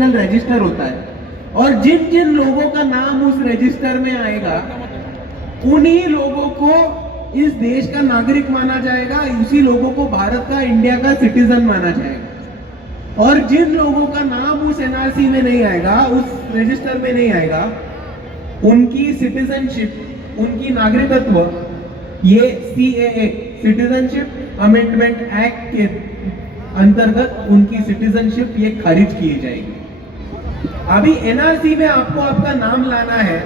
National register होता है, और जिन जिन लोगों का नाम उस रजिस्टर में आएगा उन्हीं लोगों को इस देश का नागरिक माना जाएगा, उसी लोगों को भारत का, इंडिया का सिटीजन माना जाएगा। और जिन लोगों का नाम उस एनआरसी में नहीं आएगा, उस रजिस्टर में नहीं आएगा, उनकी सिटीजनशिप, उनकी नागरिकत्व ये सीएए सिटीजनशिप अमेंडमेंट एक्ट के अंतर्गत उनकी सिटीजनशिप ये खारिज की जाएगी। अभी एनआरसी में आपको आपका नाम लाना है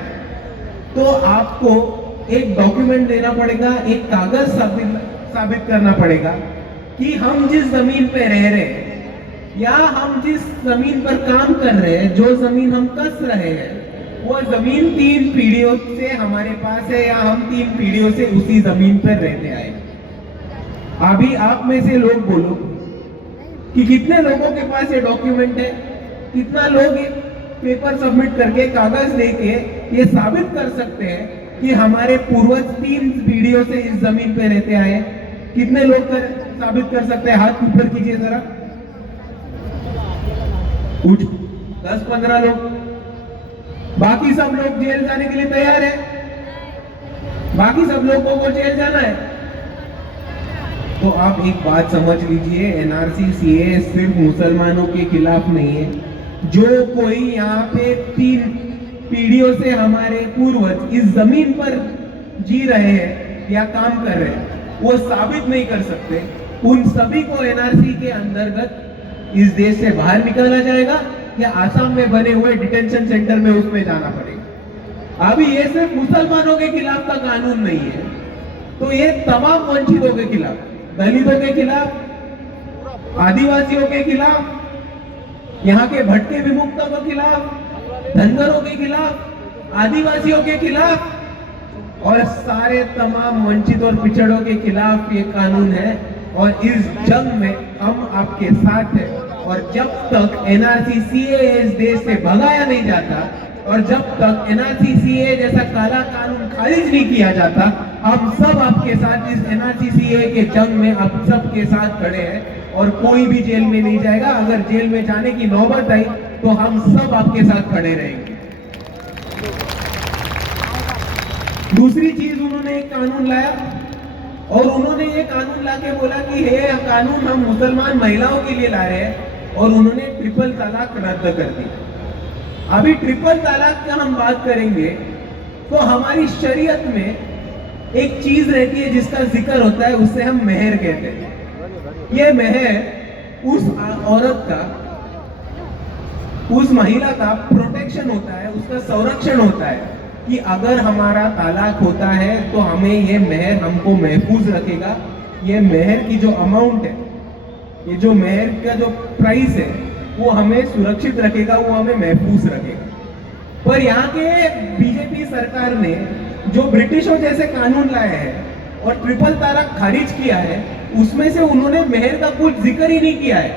तो आपको एक डॉक्यूमेंट देना पड़ेगा, एक कागज साबित करना पड़ेगा कि हम जिस जमीन पे रह रहे हैं या हम जिस जमीन पर काम कर रहे हैं, जो जमीन हम कस रहे हैं, वो जमीन 3 पीढ़ियों से हमारे पास है या हम 3 पीढ़ियों से उसी जमीन पर रहते आए। अभी आप में से लोग बोलो कि कितने लोगों के पास ये डॉक्यूमेंट है, कितना लोग पेपर सबमिट करके, कागज लेके ये साबित कर सकते हैं कि हमारे पूर्वज 3 पीढ़ियों से इस जमीन पे रहते आए। कितने लोग साबित कर सकते हैं? हाथ ऊपर कीजिए जरा, कुछ 10-15 लोग। बाकी सब लोग जेल जाने के लिए तैयार है? बाकी सब लोगों को जेल जाना है? तो आप एक बात समझ लीजिए, एनआरसी सीए सिर्फ मुसलमानों के खिलाफ नहीं है। जो कोई यहाँ पे 3 पीढ़ियों से हमारे पूर्वज इस जमीन पर जी रहे हैं या काम कर रहे हैं, वो साबित नहीं कर सकते, उन सभी को एनआरसी के अंतर्गत इस देश से बाहर निकाला जाएगा या आसाम में बने हुए डिटेंशन सेंटर में उसमें जाना पड़ेगा। अभी ये सिर्फ मुसलमानों के खिलाफ का कानून नहीं है, तो ये तमाम वंचितों के खिलाफ, दलितों के खिलाफ, आदिवासियों के खिलाफ, यहाँ के भटके विमुक्तों के खिलाफ, धनगरों के खिलाफ, आदिवासियों के खिलाफ और सारे तमाम वंचित और पिछड़ों के खिलाफ ये कानून है। और इस जंग में हम आपके साथ हैं। और जब तक एनआरसी सीए इस देश से भगाया नहीं जाता और जब तक एनआरसी सीए जैसा काला कानून खारिज नहीं किया जाता, हम सब आपके साथ इस एनआरसी सीए के जंग में आप सबके साथ खड़े हैं। और कोई भी जेल में नहीं जाएगा। अगर जेल में जाने की नौबत आई तो हम सब आपके साथ खड़े रहेंगे। दूसरी चीज, उन्होंने एक कानून लाया और उन्होंने ये कानून लाके बोला कि ये कानून हम मुसलमान महिलाओं के लिए ला रहे हैं, और उन्होंने ट्रिपल तलाक रद्द कर दी। अभी ट्रिपल तलाक का हम बात करेंगे तो हमारी शरीयत में एक चीज रहती है जिसका जिक्र होता है, उसे हम मेहर कहते हैं। ये मेहर उस औरत का, उस महिला का प्रोटेक्शन होता है, उसका संरक्षण होता है कि अगर हमारा तलाक होता है तो हमें ये मेहर हमको महफूज रखेगा। ये मेहर की जो अमाउंट है, ये जो मेहर का जो प्राइस है, वो हमें सुरक्षित रखेगा, वो हमें महफूज रखेगा। पर यहाँ के बीजेपी सरकार ने जो ब्रिटिशों जैसे कानून लाए हैं और ट्रिपल तलाक खारिज किया है, उसमें से उन्होंने मेहर का कुछ जिक्र ही नहीं किया है।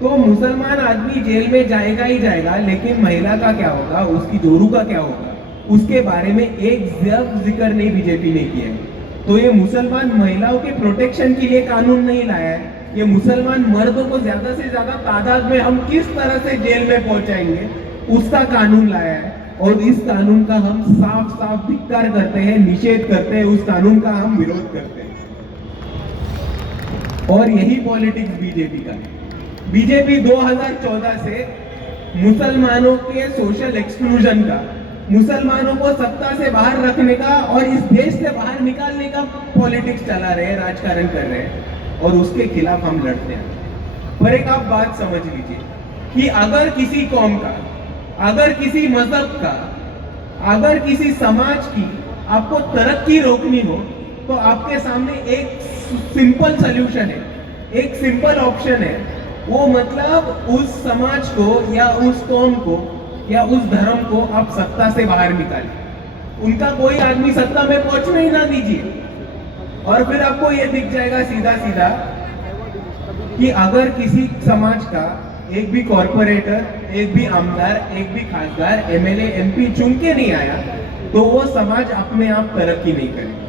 तो मुसलमान आदमी जेल में जाएगा ही जाएगा, लेकिन महिला का क्या होगा, उसकी जोरू का क्या होगा, उसके बारे में एक जिक्र नहीं बीजेपी ने किया है। तो ये मुसलमान महिलाओं के प्रोटेक्शन के लिए कानून नहीं लाया है, ये मुसलमान मर्दों को ज्यादा से ज्यादा तादाद में हम किस तरह से जेल में पहुंचाएंगे, उसका कानून लाया है। और इस कानून का हम साफ साफ धिक्कार करते हैं, निषेध करते हैं, उस कानून का हम विरोध करते हैं। और यही पॉलिटिक्स बीजेपी का है। बीजेपी 2014 से मुसलमानों के सोशल एक्सक्लूजन का, मुसलमानों को सत्ता से बाहर रखने का और इस देश से बाहर निकालने का पॉलिटिक्स चला रहे हैं, राजकारण कर रहे हैं, और उसके खिलाफ हम लड़ते हैं। पर एक आप बात समझ लीजिए कि अगर किसी कौम का, अगर किसी मजहब का, अगर किसी समाज की आपको तरक्की रोकनी हो तो आपके सामने एक सिंपल सॉल्यूशन है, एक सिंपल ऑप्शन है। वो मतलब उस समाज को या उस कौम को या उस धर्म को आप सत्ता से बाहर निकालिए, उनका कोई आदमी सत्ता में पहुंचने ही ना दीजिए, और फिर आपको ये दिख जाएगा सीधा सीधा कि अगर किसी समाज का एक भी कॉर्पोरेटर, एक भी आमदार, एक भी खासदार, एमएलए, एमपी चुन के नहीं आया तो वो समाज अपने आप तरक्की नहीं करेगा।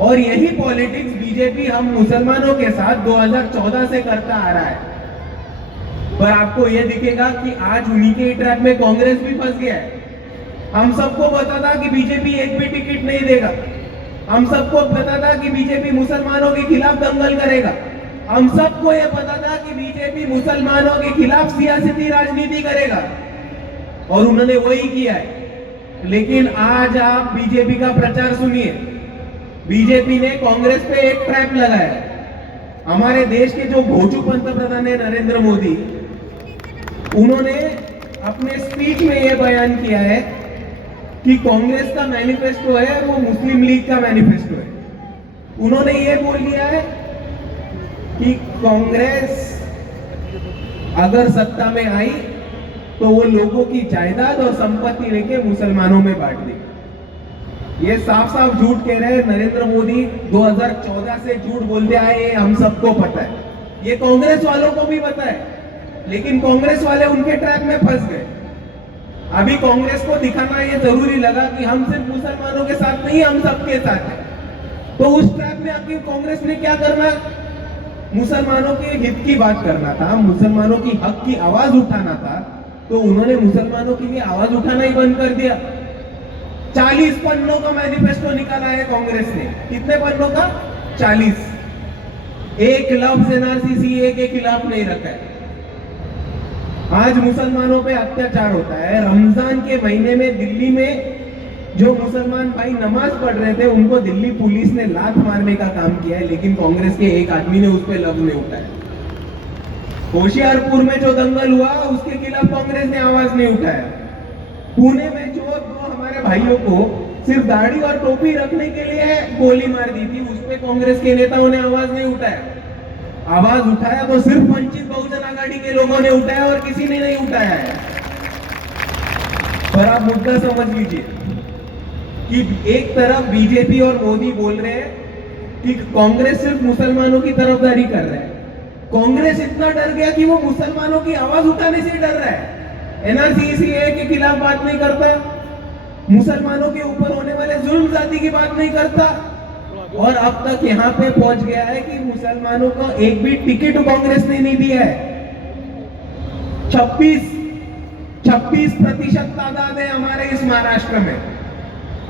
और यही पॉलिटिक्स बीजेपी हम मुसलमानों के साथ 2014 से करता आ रहा है। पर आपको यह दिखेगा कि आज उन्हीं के ट्रैप में कांग्रेस भी फंस गया है। हम सबको पता था कि बीजेपी एक भी टिकट नहीं देगा। हम सबको पता था कि बीजेपी मुसलमानों के खिलाफ दंगल करेगा। हम सबको यह पता था कि बीजेपी मुसलमानों के खिलाफ सियासती राजनीति करेगा, और उन्होंने वही किया है। लेकिन आज आप बीजेपी का प्रचार सुनिए। बीजेपी ने कांग्रेस पे एक ट्रैप लगाया है। हमारे देश के जो भोजू पंतप्रधान है नरेंद्र मोदी, उन्होंने अपने स्पीच में यह बयान किया है कि कांग्रेस का मैनिफेस्टो है वो मुस्लिम लीग का मैनिफेस्टो है। उन्होंने ये बोल दिया है कि कांग्रेस अगर सत्ता में आई तो वो लोगों की जायदाद और संपत्ति लेके मुसलमानों में बांट देगी। ये साफ साफ झूठ कह रहे हैं नरेंद्र मोदी। 2014 से झूठ बोलते आए, ये हम सबको पता है, ये कांग्रेस वालों को भी पता है, लेकिन कांग्रेस वाले उनके ट्रैप में फंस गए। अभी कांग्रेस को दिखाना ये जरूरी लगा कि हम सिर्फ मुसलमानों के साथ नहीं, हम सबके साथ हैं। तो उस ट्रैप में आखिर कांग्रेस ने क्या करना? मुसलमानों के हित की बात करना था, मुसलमानों की हक की आवाज उठाना था, तो उन्होंने मुसलमानों के लिए आवाज उठाना ही बंद कर दिया। 40 पन्नों का मैनिफेस्टो निकाला है कांग्रेस ने। कितने पन्नों का? 40। एक लफ्ज एनआरसी के खिलाफ नहीं रखा है। आज मुसलमानों पे अत्याचार होता है। रमजान के महीने में दिल्ली में जो मुसलमान भाई नमाज पढ़ रहे थे, उनको दिल्ली पुलिस ने लात मारने का काम किया है, लेकिन कांग्रेस के एक आदमी ने उस पर लफ्ज नहीं उठाया। होशियारपुर में जो दंगल हुआ, उसके खिलाफ कांग्रेस ने आवाज नहीं उठाया। पुणे में जो हमारे भाइयों को सिर्फ दाढ़ी और टोपी रखने के लिए गोली मार दी थी, उस पर कांग्रेस के नेताओं ने आवाज नहीं उठाया। आवाज उठाया तो सिर्फ वंचित बहुजन आघाड़ी के लोगों ने उठाया और किसी ने नहीं उठाया है। पर आप मुद्दा समझ लीजिए कि एक तरफ बीजेपी और मोदी बोल रहे हैं कि कांग्रेस सिर्फ मुसलमानों की तरफदारी कर रहा है। कांग्रेस इतना डर गया कि वो मुसलमानों की आवाज उठाने से डर रहा है। एनआरसी के खिलाफ बात नहीं करता, मुसलमानों के ऊपर होने वाले जुल्म जाति की बात नहीं करता, और अब तक यहाँ पे पहुंच गया है कि मुसलमानों को एक भी टिकट कांग्रेस ने नहीं दिया है। 26% तादाद है हमारे इस महाराष्ट्र में।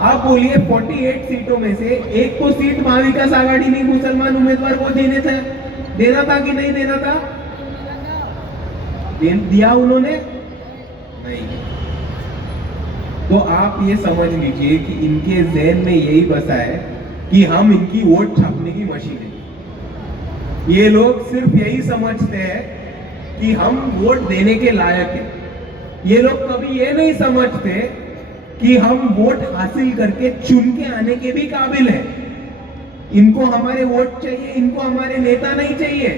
आप बोलिए 48 सीटों में से एक तो सीट महाविकास आघाड़ी ने मुसलमान उम्मीदवार को देना था कि नहीं देना था? दिया उन्होंने? नहीं। तो आप ये समझ लीजिए कि इनके ज़हन में यही बसा है कि हम इनकी वोट छापने की मशीन है। ये लोग सिर्फ यही समझते हैं कि हम वोट देने के लायक हैं। ये लोग कभी ये नहीं समझते कि हम वोट हासिल करके चुन के आने के भी काबिल हैं। इनको हमारे वोट चाहिए, इनको हमारे नेता नहीं चाहिए।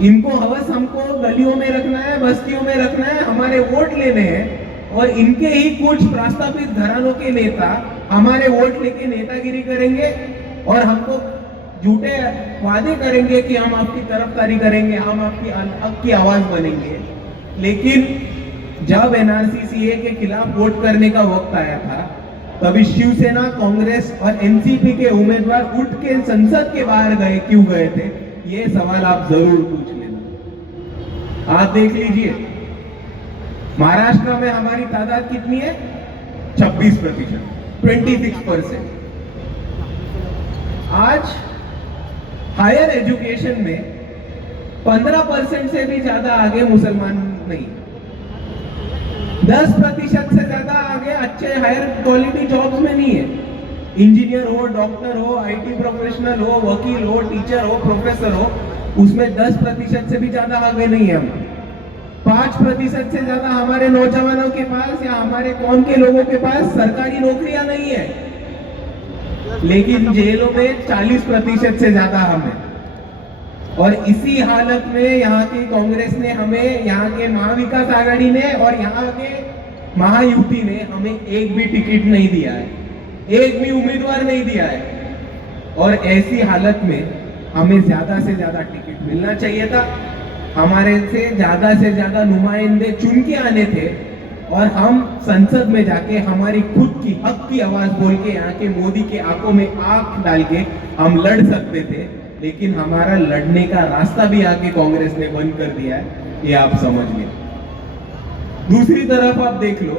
इनको हवस हमको गलियों में रखना है, बस्तियों में रखना है, हमारे वोट लेने हैं, और इनके ही कुछ प्रस्तावित घरानों के नेता हमारे वोट लेके नेतागिरी करेंगे और हमको झूठे वादे करेंगे कि हम आपकी तरफदारी करेंगे, हम आपकी आवाज बनेंगे। लेकिन जब एनआरसी के खिलाफ वोट करने का वक्त आया था, तभी शिवसेना, कांग्रेस और एनसीपी के उम्मीदवार उठ के संसद के बाहर गए। क्यों गए थे? ये सवाल आप जरूर पूछ लेना। आप देख लीजिए, महाराष्ट्र में हमारी तादाद कितनी है? 26%, 26%। आज हायर एजुकेशन में 15% से भी ज्यादा आगे मुसलमान नहीं, 10% से ज्यादा आगे अच्छे हायर क्वालिटी जॉब्स में नहीं है। इंजीनियर हो, डॉक्टर हो, आईटी प्रोफेशनल हो, वकील हो, टीचर हो, प्रोफेसर हो, उसमें 10% से भी ज्यादा आगे नहीं है हम। 5% से ज्यादा हमारे नौजवानों के पास या हमारे कौम के लोगों के पास सरकारी नौकरियां नहीं है, लेकिन जेलों में 40% से ज्यादा हम हैं। और इसी हालत में यहाँ की कांग्रेस ने हमें, यहाँ के महाविकास आघाड़ी ने और यहाँ के महायुति ने हमें एक भी टिकट नहीं दिया है, एक भी उम्मीदवार नहीं दिया है। और ऐसी हालत में हमें ज्यादा से ज्यादा टिकट मिलना चाहिए था, हमारे से ज्यादा नुमाइंदे चुन के आने थे, और हम संसद में जाके हमारी खुद की हक की आवाज बोल के यहाँ के मोदी के आंखों में आंख डाल के हम लड़ सकते थे। लेकिन हमारा लड़ने का रास्ता भी आके कांग्रेस ने बंद कर दिया है। ये आप समझ गए। दूसरी तरफ आप देख लो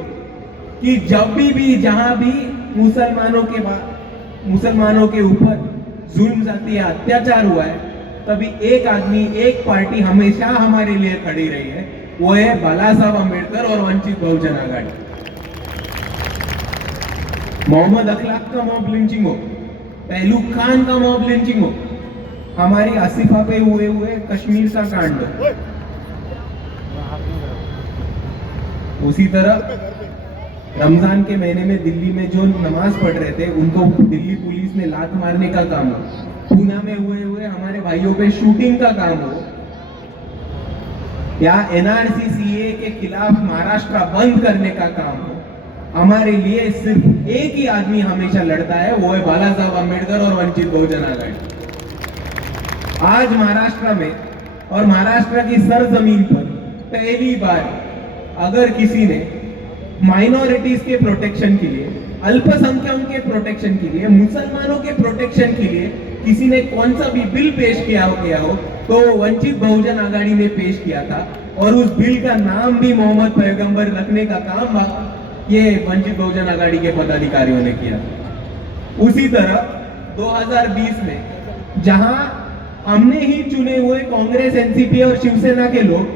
कि जब भी जहां भी मुसलमानों के ऊपर जुल्म जाती अत्याचार हुआ है, तभी एक आदमी, एक पार्टी हमेशा हमारे लिए खड़ी रही है, वो है बाला साहब अम्बेडकर और वंचित बहुजन आघाड़ी। मोहम्मद अखलाक का मॉब लिंचिंग हो, पहलू खान का मॉब लिंचिंग हो, हमारी आसिफा पे हुए कश्मीर का कांड हो, उसी तरह रमजान के महीने में दिल्ली में जो नमाज पढ़ रहे थे उनको दिल्ली पुलिस ने लात मारने का काम हो, पूना में हुए हमारे भाइयों पे शूटिंग का काम हो, या एनआरसी सीए के खिलाफ महाराष्ट्र बंद करने का काम हो, हमारे लिए सिर्फ एक ही आदमी हमेशा लड़ता है, वो है बाला साहब अम्बेडकर और वंचित बहुजन आघाड़ी। आज महाराष्ट्र में और महाराष्ट्र की सरजमीन पर पहली बार अगर किसी ने माइनॉरिटीज के प्रोटेक्शन के लिए, अल्पसंख्यकों के प्रोटेक्शन के लिए, मुसलमानों के प्रोटेक्शन के लिए किसी ने कौन सा भी बिल पेश किया हो तो वंचित बहुजन आघाड़ी ने पेश किया था, और उस बिल का नाम भी मोहम्मद पैगंबर रखने का काम ये वंचित बहुजन आघाड़ी के पदाधिकारियों ने किया। उसी तरह 2020 में जहां हमने ही चुने हुए कांग्रेस, एनसीपी और शिवसेना के लोग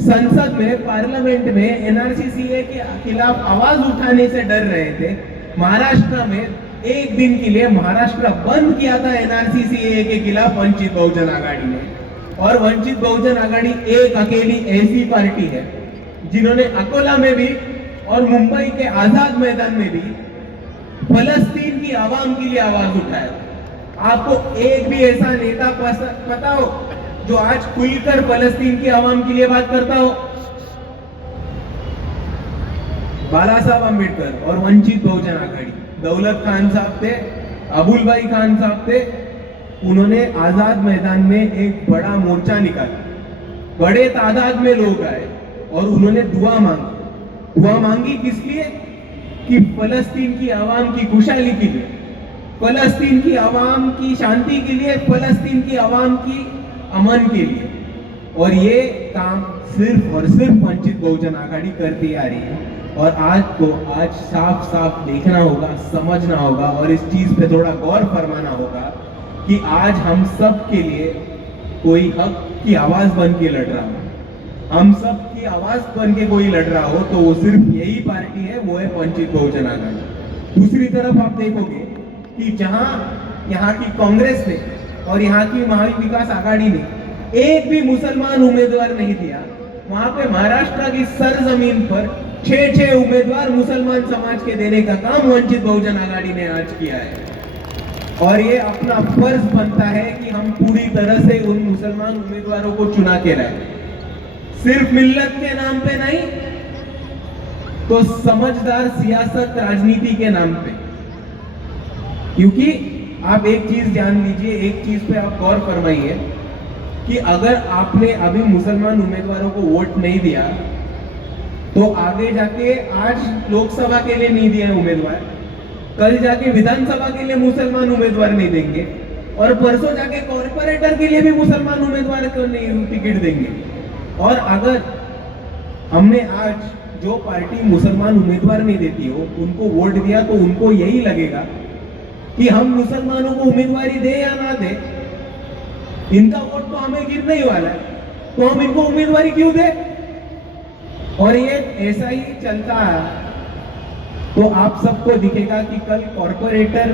संसद में, पार्लियामेंट में एनआरसी के खिलाफ आवाज उठाने से डर रहे थे, महाराष्ट्र में एक दिन के लिए महाराष्ट्र बंद किया था एनआरसी के खिलाफ वंचित बहुजन आघाड़ी ने। और वंचित बहुजन आघाड़ी एक अकेली ऐसी पार्टी है जिन्होंने अकोला में भी और मुंबई के आजाद मैदान में भी फलस्तीन की आवाम के लिए आवाज उठाया। आपको एक भी ऐसा नेता पता हो जो आज खुलकर फलस्तीन की आवाम के लिए बात करता हो? बाला साहब अम्बेडकर और वंचित बहुजन आघाड़ी, दौलत खान साहब थे, अबुल भाई खान साहब थे, उन्होंने आजाद मैदान में एक बड़ा मोर्चा निकाला, बड़े तादाद में लोग आए और उन्होंने दुआ मांगी किस लिए? कि फलस्तीन की आवाम की खुशहाली के लिए, फलस्तीन की आवाम की शांति के लिए, फलस्तीन की आवाम की अमन के लिए। और ये काम सिर्फ और सिर्फ वंचित बहुजन आघाड़ी करती आ रही है। और आज साफ साफ देखना होगा, समझना होगा और इस चीज पे थोड़ा गौर फरमाना होगा कि आज हम सब के लिए कोई हक की आवाज बन के लड़ रहा हो, हम सब की आवाज बन के कोई लड़ रहा हो तो वो सिर्फ यही पार्टी है, वो है वंचित बहुजन आघाड़ी। दूसरी तरफ आप देखोगे कि जहां यहाँ की कांग्रेस ने और यहाँ की महाविकास आघाड़ी ने एक भी मुसलमान उम्मीदवार नहीं दिया, वहां पे महाराष्ट्र की सरजमीन पर 6 उम्मीदवार मुसलमान समाज के देने का काम वंचित बहुजन आघाड़ी ने आज किया है। और ये अपना फर्ज बनता है कि हम पूरी तरह से उन मुसलमान उम्मीदवारों को चुना के लाए, सिर्फ मिल्लत के नाम पे नहीं तो समझदार सियासत, राजनीति के नाम पे। क्योंकि आप एक चीज जान लीजिए, एक चीज पे आप गौर फरमाइए कि अगर आपने अभी मुसलमान उम्मीदवारों को वोट नहीं दिया तो आगे जाके, आज लोकसभा के लिए नहीं दिया उम्मीदवार, कल जाके विधानसभा के लिए मुसलमान उम्मीदवार नहीं देंगे, और परसों जाके कॉर्पोरेटर के लिए भी मुसलमान उम्मीदवार को नहीं टिकट देंगे। और अगर हमने आज जो पार्टी मुसलमान उम्मीदवार नहीं देती हो उनको वोट दिया तो उनको यही लगेगा कि हम मुसलमानों को उम्मीदवारी दे या ना दे, इनका वोट तो हमें गिरने ही वाला है, तो हम इनको उम्मीदवारी क्यों दे? और ये ऐसा ही चलता है तो आप सबको दिखेगा कि कल कॉर्पोरेटर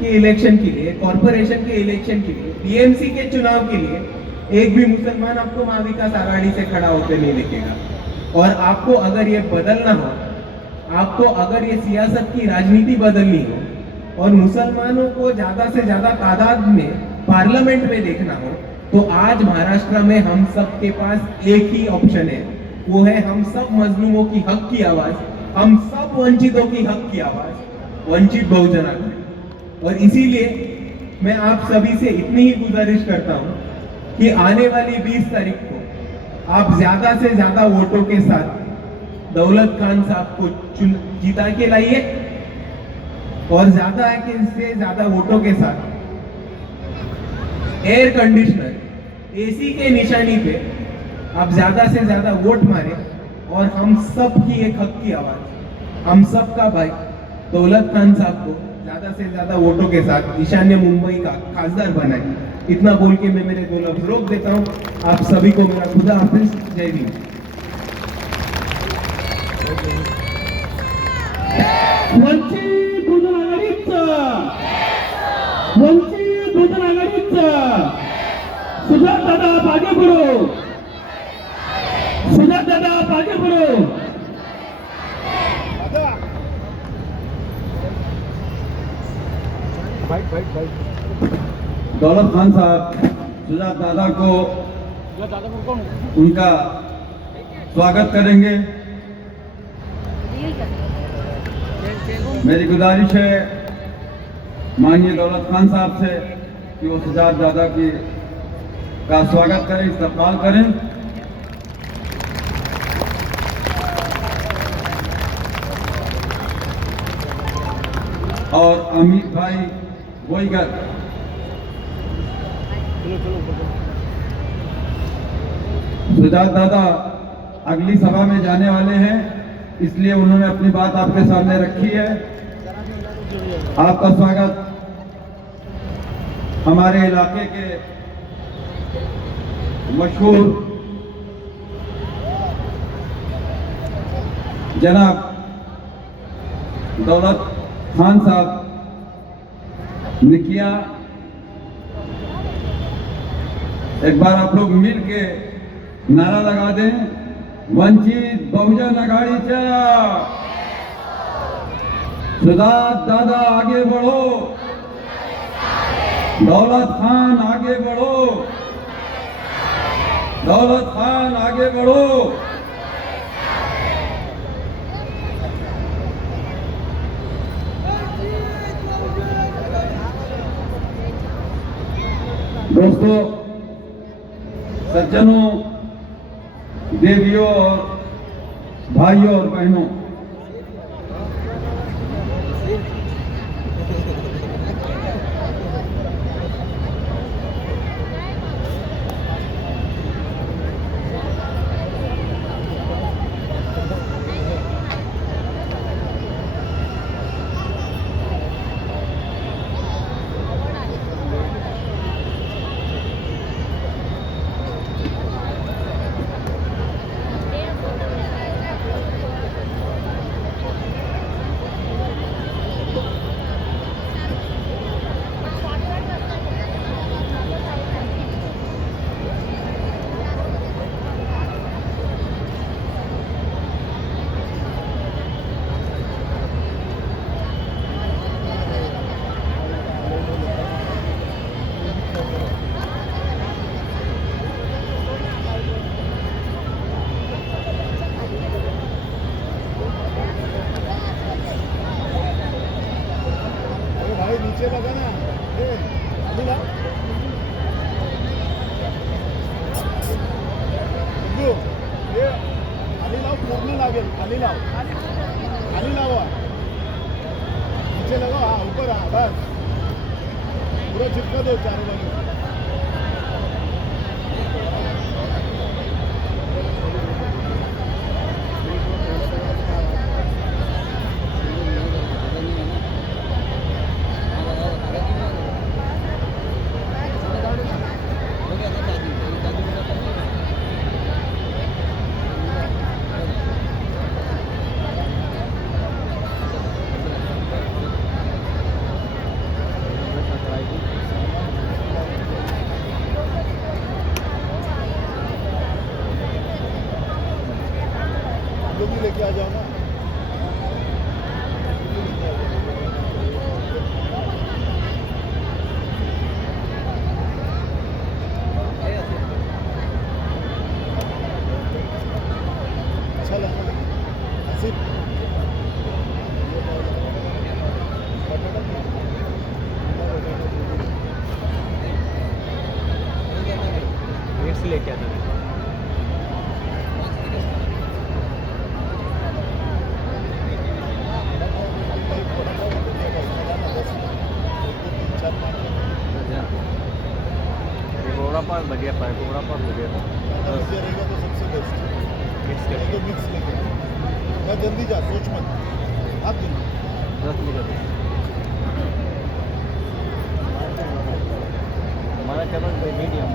के इलेक्शन के लिए, कॉर्पोरेशन के इलेक्शन के लिए, बीएमसी के चुनाव के लिए एक भी मुसलमान आपको महाविकास आघाड़ी से खड़ा होते नहीं दिखेगा। और आपको अगर ये बदलना हो, आपको अगर ये सियासत की राजनीति बदलनी हो और मुसलमानों को ज्यादा से ज्यादा तादाद में पार्लियामेंट में देखना हो, तो आज महाराष्ट्र में हम सब के पास एक ही ऑप्शन है, वो है हम सब मजलूमों की हक की आवाज, हम सब वंचितों की हक की आवाज, वंचित बहुजन आघाड़ी। और इसीलिए मैं आप सभी से इतनी ही गुजारिश करता हूं कि आने वाली 20 तारीख को आप ज्यादा से ज्यादा वोटों के साथ दौलत खान साहब को जीता के लाइए, और ज्यादा से ज्यादा वोटों के साथ एयर कंडीशनर, एसी के निशानी पे आप ज्यादा से ज्यादा वोट मारे और हम सब की एक हक की आवाज, हम सब का भाई दौलत खान साहब को ज्यादा से ज्यादा वोटों के साथ ईशान्य मुंबई का खासदार बनाए। इतना बोल के मैं मेरे 2 लफ्ज रोक देता हूँ। आप सभी को मेरा खुदा हाफिज, जय भीम। वंचित बहुजन आघाडीचं, वंचित बहुजन आघाडीचं सुजात दादा आप आगे बढ़ो, सुजात दादा आप आगे बढ़ो। दौलत खान साहब सुजात दादा को उनका स्वागत करेंगे। मेरी गुजारिश है माननीय दौलत खान साहब से कि वो सुजात दादा की का स्वागत करें, इस्तकबाल करें। और अमित भाई वोईगर सुजात दादा अगली सभा में जाने वाले हैं, इसलिए उन्होंने अपनी बात आपके सामने रखी है। आपका स्वागत हमारे इलाके के मशहूर जनाब दौलत खान साहब ने किया। एक बार आप लोग मिल के नारा लगा दें, वंचित बहुजन आघाडीच्या सुजात दादा आगे बढ़ो, दौलत खान आगे बढ़ो, दौलत खान आगे बढ़ो। दोस्तों, सज्जनों, देवियों और भाइयों और बहनों, नीचे लगा ना, अली लाओ, ये अली लाओ, पूर्ण लागेल, अली लाओ, अली लावा, नीचे लगाओ, हाँ ऊपर, हाँ बस पूरा चिपका दो चारों बाजू। लेके आ जाओ ना, अच्छा लगा आसिफ। लेके आता बढ़िया पाए, बढ़िया मिक्स लेके मैं जल्दी जा, सोच मत, हाथ दे। हमारा चैनल मीडियम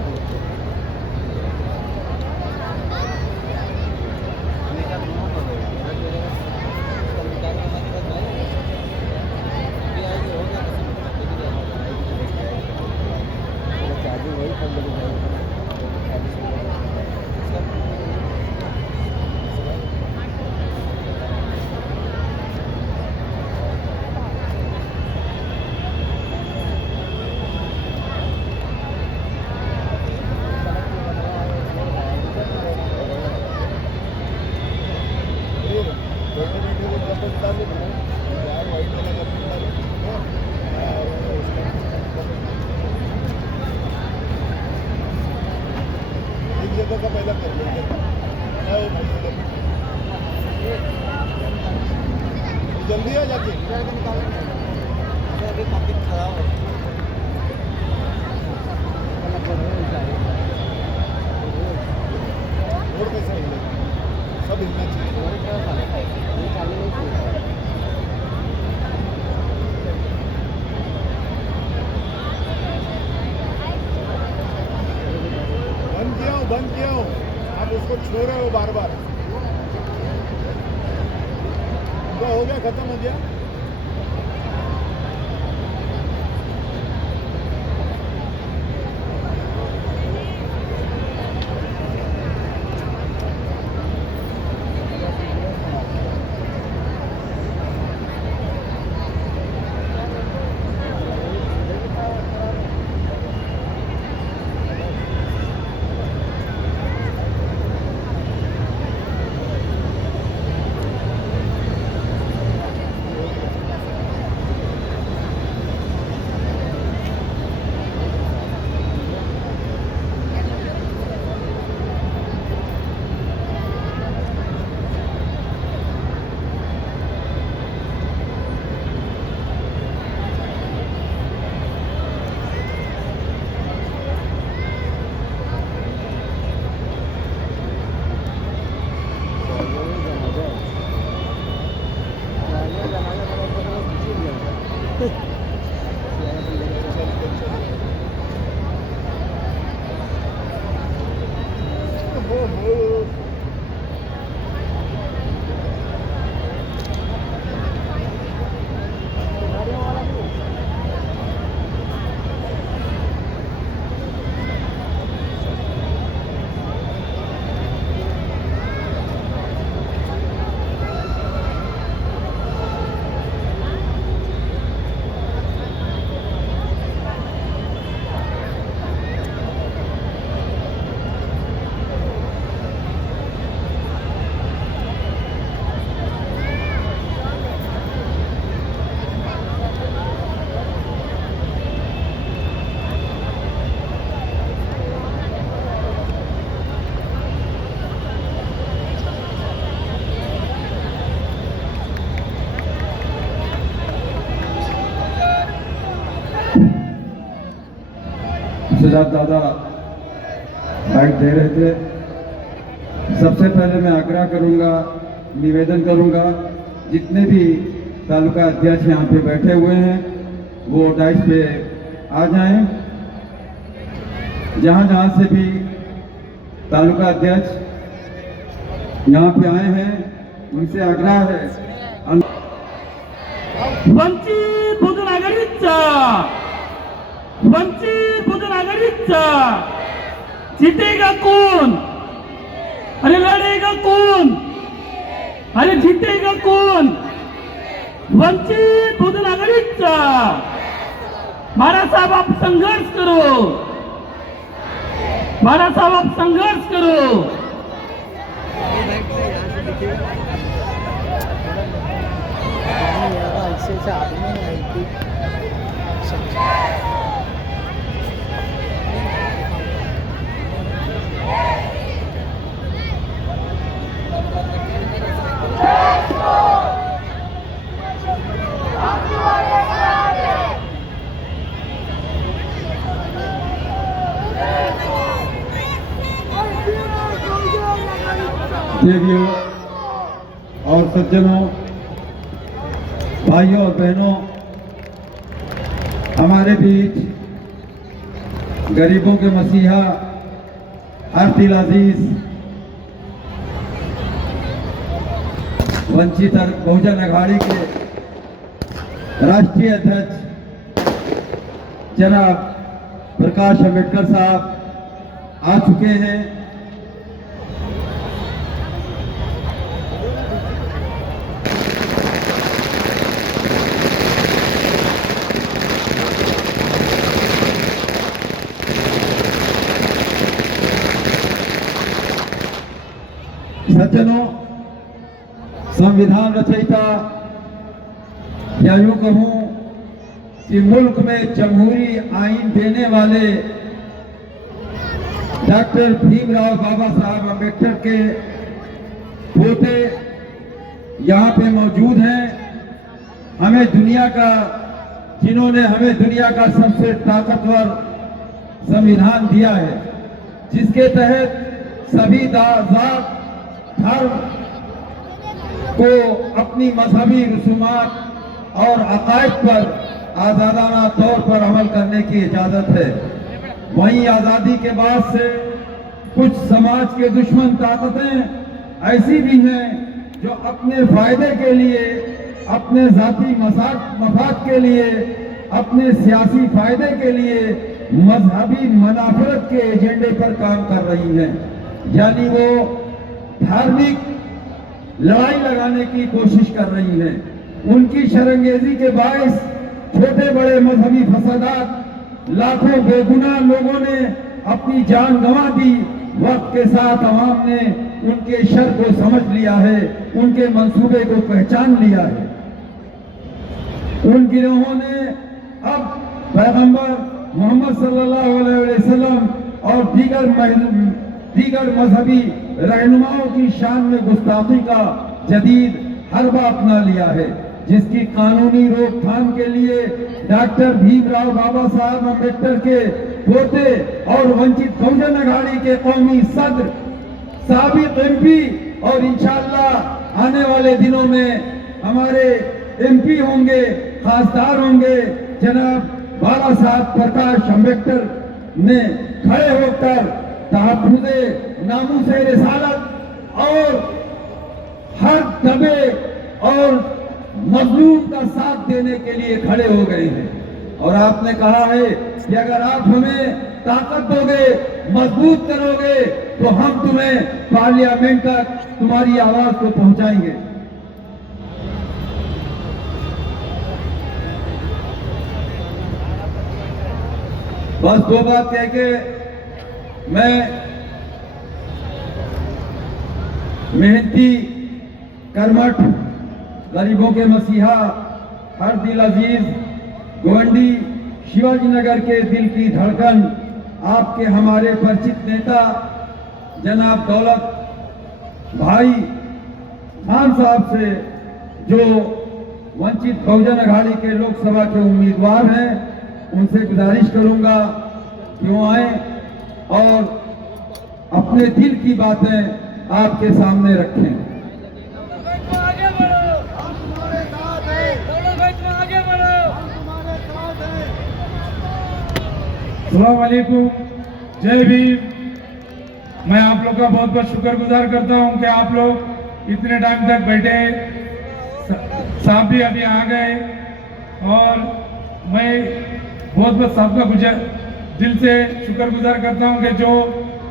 एक जगह का पहला कर लो, जल्दी आ जाके रोड कैसे हिलेगा, सब हिलना चाहिए। बंद किया हूँ, आप उसको छो रहे हो बार बार। उनका हो गया, खत्म हो गया। सुजात दादा बाइट दे रहे थे। सबसे पहले मैं आग्रह करूंगा, निवेदन करूंगा, जितने भी तालुका अध्यक्ष यहाँ पे बैठे हुए हैं वो डाइस पे आ जाएं। जहाँ जहाँ से भी तालुका अध्यक्ष यहाँ पे आए हैं उनसे आग्रह है, वंचित बहुजन आघाडीचा वंचित बहुजन आघाडीचा जीतेगा कौन? अरे लड़ेगा कौन? अरे जीतेगा कौन? वंचित बहुजन आघाडीचा। महाराज साहब आप संघर्ष करो, महाराज साहब आप संघर्ष करो। देवियों और सज्जनों, भाइयों और बहनों, हमारे बीच गरीबों के मसीहा हर दिल अजीज वंचित बहुजन अघाड़ी के राष्ट्रीय अध्यक्ष जनाब प्रकाश अंबेडकर साहब आ चुके हैं। सज्जनों, संविधान रचयिता या यूं कहूं कि मुल्क में जमहूरी आइन देने वाले डॉक्टर भीमराव बाबा साहब अम्बेडकर के पोते यहाँ पे मौजूद हैं। जिन्होंने हमें दुनिया का सबसे ताकतवर संविधान दिया है, जिसके तहत सभी जात धर्म को अपनी मजहबी रसूमात और अकायद पर आजादाना तौर पर अमल करने की इजाजत है। वहीं आजादी के बाद से कुछ समाज के दुश्मन ताकतें ऐसी भी हैं जो अपने फायदे के लिए, अपने जाती मफाद के लिए, अपने सियासी फायदे के लिए मजहबी मुनाफरत के एजेंडे पर काम कर रही हैं। यानी वो धार्मिक लड़ाई लगाने की कोशिश कर रही है। उनकी शरंगेजी के बायस छोटे बड़े मजहबी फसादात, लाखों बेगुनाह लोगों ने अपनी जान गंवा दी। वक्त के साथ अवाम ने उनके शर को समझ लिया है, उनके मंसूबे को पहचान लिया है। उन गिरोहों ने अब पैगंबर मोहम्मद सल्लल्लाहु अलैहि वसल्लम और दीगर मजहबी रहनुमाओं की शान में गुस्ताखी का जदीद हरबा अपना लिया है, जिसकी कानूनी रोकथाम के लिए डॉक्टर भीमराव बाबा साहब अम्बेडकर के पोते और वंचित बहुजन अघाड़ी के कौमी सदर, साबिक एमपी और इंशाअल्लाह आने वाले दिनों में हमारे एमपी होंगे, खासदार होंगे, जनाब बाबा साहब प्रकाश अम्बेडकर ने खड़े होकर तहफ़्फ़ुज़े नामूसे रिसालत और हर दबे और मजलूम का साथ देने के लिए खड़े हो गए हैं। और आपने कहा है कि अगर आप हमें ताकत दोगे, मजबूत करोगे, तो हम तुम्हें पार्लियामेंट तक तुम्हारी आवाज को पहुंचाएंगे। बस दो बात कह के मैं मेहनती, कर्मठ, गरीबों के मसीहा, हर दिल अजीज गोवंडी शिवाजी नगर के दिल की धड़कन, आपके हमारे परिचित नेता जनाब दौलत भाई खान साहब से, जो वंचित बहुजन अघाड़ी के लोकसभा के उम्मीदवार हैं, उनसे गुजारिश करूंगा कि वो आए और अपने दिल की बातें आपके सामने रखें। अस्सलाम वालेकुम, जय भीम। मैं आप लोग का बहुत बहुत शुक्रगुजार करता हूं कि आप लोग इतने टाइम तक बैठे। साहब भी अभी आ गए और मैं बहुत बहुत साहब का दिल से शुक्रगुजार करता हूं कि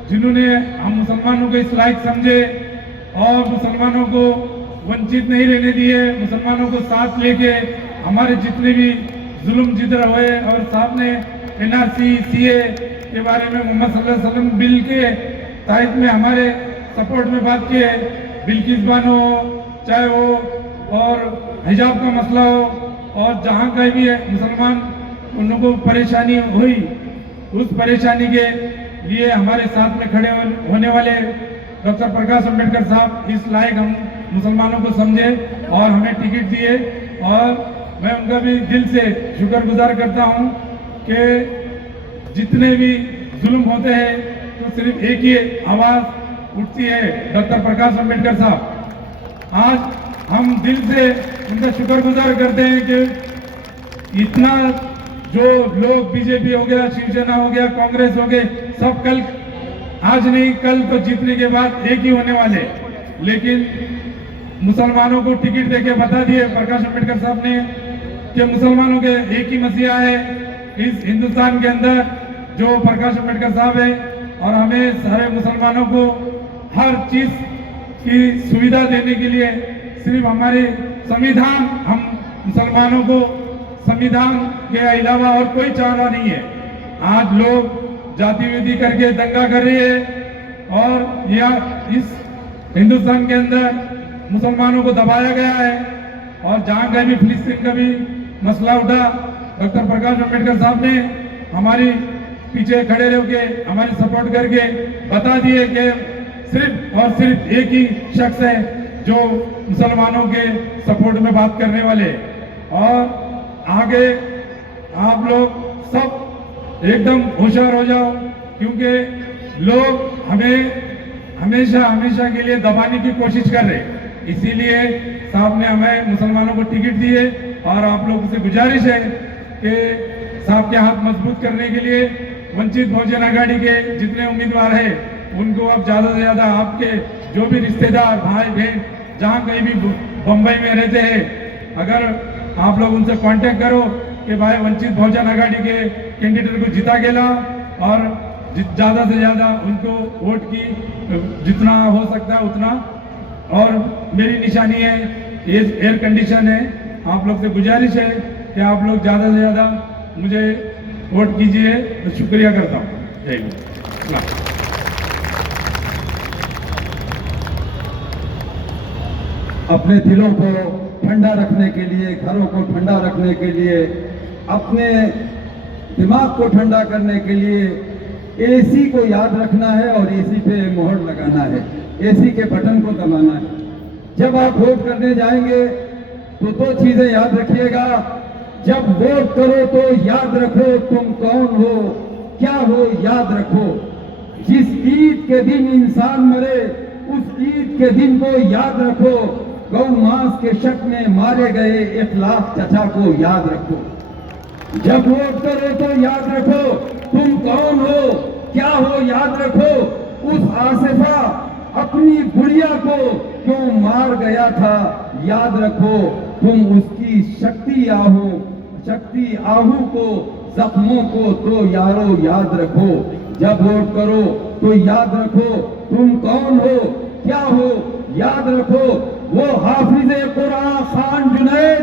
जिन्होंने हम मुसलमानों को इस लायक समझे और मुसलमानों को वंचित नहीं रहने दिए, मुसलमानों को साथ लेके हमारे जितने भी जुल्म जिधर हुए, और साहब ने NRC CA के बारे में मोहम्मद सल्लल्लाहु अलैहि वसल्लम बिल के तहत में हमारे सपोर्ट में बात की है। बिल्किस बानो चाहे वो और हिजाब का मसला हो, और जहाँ कहीं भी है मुसलमान उन लोगों को परेशानी हुई, उस परेशानी के लिए हमारे साथ में खड़े होने वाले डॉक्टर प्रकाश अम्बेडकर साहब इस लायक हम मुसलमानों को समझे और हमें टिकट दिए। और मैं उनका भी दिल से शुक्रगुजार करता हूं कि जितने भी जुल्म होते हैं तो सिर्फ एक ही आवाज उठती है, डॉक्टर प्रकाश अम्बेडकर साहब। आज हम दिल से उनका शुक्रगुजार करते हैं कि इतना जो लोग बीजेपी हो गया, शिवसेना हो गया, कांग्रेस हो गए, सब कल आज नहीं कल तो जीतने के बाद एक ही होने वाले, लेकिन मुसलमानों को टिकट देके बता दिए प्रकाश अंबेडकर साहब ने कि मुसलमानों के एक ही मसीहा है इस हिंदुस्तान के अंदर जो प्रकाश अंबेडकर साहब है, और हमें सारे मुसलमानों को हर चीज की सुविधा देने के लिए सिर्फ हमारे संविधान, हम मुसलमानों को संविधान के अलावा और कोई चारा नहीं है। आज लोग जाति विधि करके दंगा कर रही है और यह इस हिंदुस्तान के अंदर मुसलमानों को दबाया गया है, और जहां कहीं भी फिलिस्तीन का भी मसला उठा, डॉक्टर प्रकाश अंबेडकर साहब ने हमारी पीछे खड़े रह के हमारी सपोर्ट करके बता दिए कि सिर्फ और सिर्फ एक ही शख्स है जो मुसलमानों के सपोर्ट में बात करने वाले, और आगे आप लोग सब एकदम होशियार हो जाओ, क्योंकि लोग हमें हमेशा के लिए दबाने की कोशिश कर रहे, इसीलिए साहब ने हमें मुसलमानों को टिकट दिए, और आप लोगों से गुजारिश है कि साहब के हाथ मजबूत करने के लिए वंचित बहुजन आघाड़ी के जितने उम्मीदवार हैं उनको अब ज्यादा से ज्यादा आपके जो भी रिश्तेदार भाई बहन जहां कहीं भी बंबई में रहते हैं, अगर आप लोग उनसे कांटेक्ट करो कि भाई वंचित बहुजन आघाड़ी के कैंडिडेट को जिता के ला, और ज्यादा से ज्यादा उनको वोट की जितना हो सकता है उतना, और मेरी निशानी है ये एयर कंडीशन है, आप लोग से गुजारिश है कि आप लोग ज्यादा से ज्यादा मुझे वोट कीजिए, तो शुक्रिया करता हूँ। जय हिंद। अपने दिलों को ठंडा रखने के लिए, घरों को ठंडा रखने के लिए, अपने दिमाग को ठंडा करने के लिए एसी को याद रखना है और एसी पे मोहर लगाना है, एसी के बटन को दबाना है। जब आप वोट करने जाएंगे तो दो चीजें याद रखिएगा। जब वोट करो तो याद रखो तुम कौन हो, क्या हो, याद रखो। जिस ईद के दिन इंसान मरे उस ईद के दिन को याद रखो। गौ मांस के शक में मारे गए 1 लाख चचा को याद रखो। जब वोट करो तो याद रखो तुम कौन हो, क्या हो, याद रखो। उस आसिफा अपनी गुड़िया को क्यों मार गया था, याद रखो। तुम उसकी शक्ति आहू को, जख्मों को तो यारो याद रखो। जब वोट करो तो याद रखो तुम कौन हो, क्या हो, याद रखो। वो हाफिज़े कुरान खान जुनैद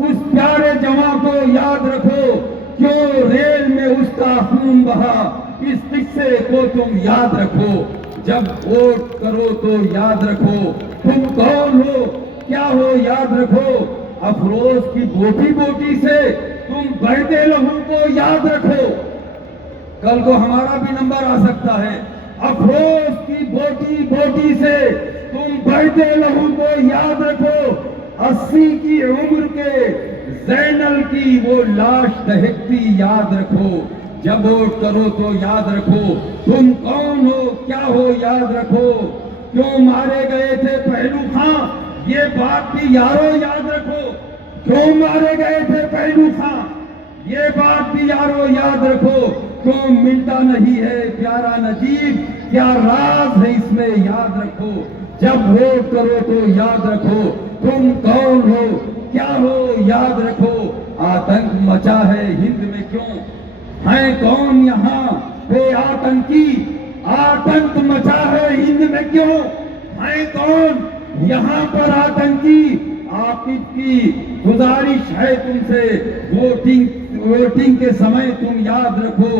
उस प्यारे जवां को याद रखो, क्यों रेल में उसका खून बहा, इस किस्से को तुम याद रखो। जब वोट करो तो याद रखो तुम कौन हो, क्या हो, याद रखो। अफरोज की बोटी बोटी से तुम बहते लहू को याद रखो। कल को हमारा भी नंबर आ सकता है। अफरोज की बोटी बोटी से तुम बहते लहू को याद रखो। 80 की उम्र के जैनल की वो लाश दहकती याद रखो। जब वोट करो तो याद रखो तुम कौन हो, क्या हो, याद रखो। क्यों मारे गए थे पहलू खां, ये बात भी यारो याद रखो। क्यों मारे गए थे पहलू खां, ये बात भी यारो याद रखो। क्यों मिलता नहीं है प्यारा नजीब, क्या राज है इसमें, याद रखो। जब वोट करो तो याद रखो तुम कौन हो, क्या हो, याद रखो। आतंक मचा है हिंद में क्यों, है कौन यहाँ पे आतंकी। आतंक मचा है हिंद में क्यों, है कौन यहाँ पर आतंकी। आकिब की गुजारिश है तुमसे, वोटिंग के समय तुम याद रखो।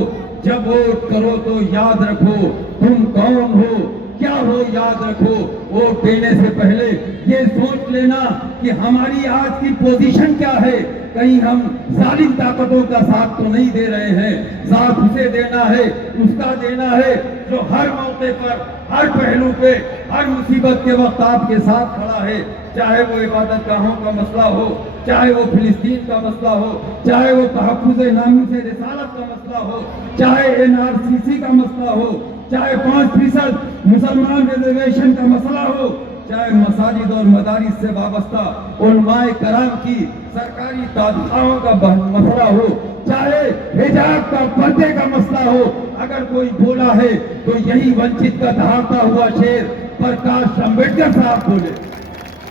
जब वोट करो तो याद रखो तुम कौन हो, क्या हो, याद रखो। वोट देने से पहले ये सोच लेना कि हमारी आज की पोजीशन क्या है। कहीं हम जालिम ताकतों का साथ तो नहीं दे रहे हैं। साथ उसे देना है, उसका देना है जो हर मौके पर, हर पहलू पे, हर मुसीबत के वक्त आपके साथ खड़ा है। चाहे वो इबादत गाहों का मसला हो, चाहे वो फिलिस्तीन का मसला हो, चाहे वो तहफ्फुज़े नामूस रिसालत का मसला हो, चाहे NRCC का मसला हो, चाहे 5% मुसलमान रिजर्वेशन का मसला हो, चाहे मसाजिद और मदारिस से वाबस्ता उलमाए कराम की सरकारी तनख्वाहों का मसला हो, चाहे हिजाब का पर्दे का मसला हो, अगर कोई बोला है तो यही वंचित का दहाड़ता हुआ शेर प्रकाश अम्बेडकर साहब बोले।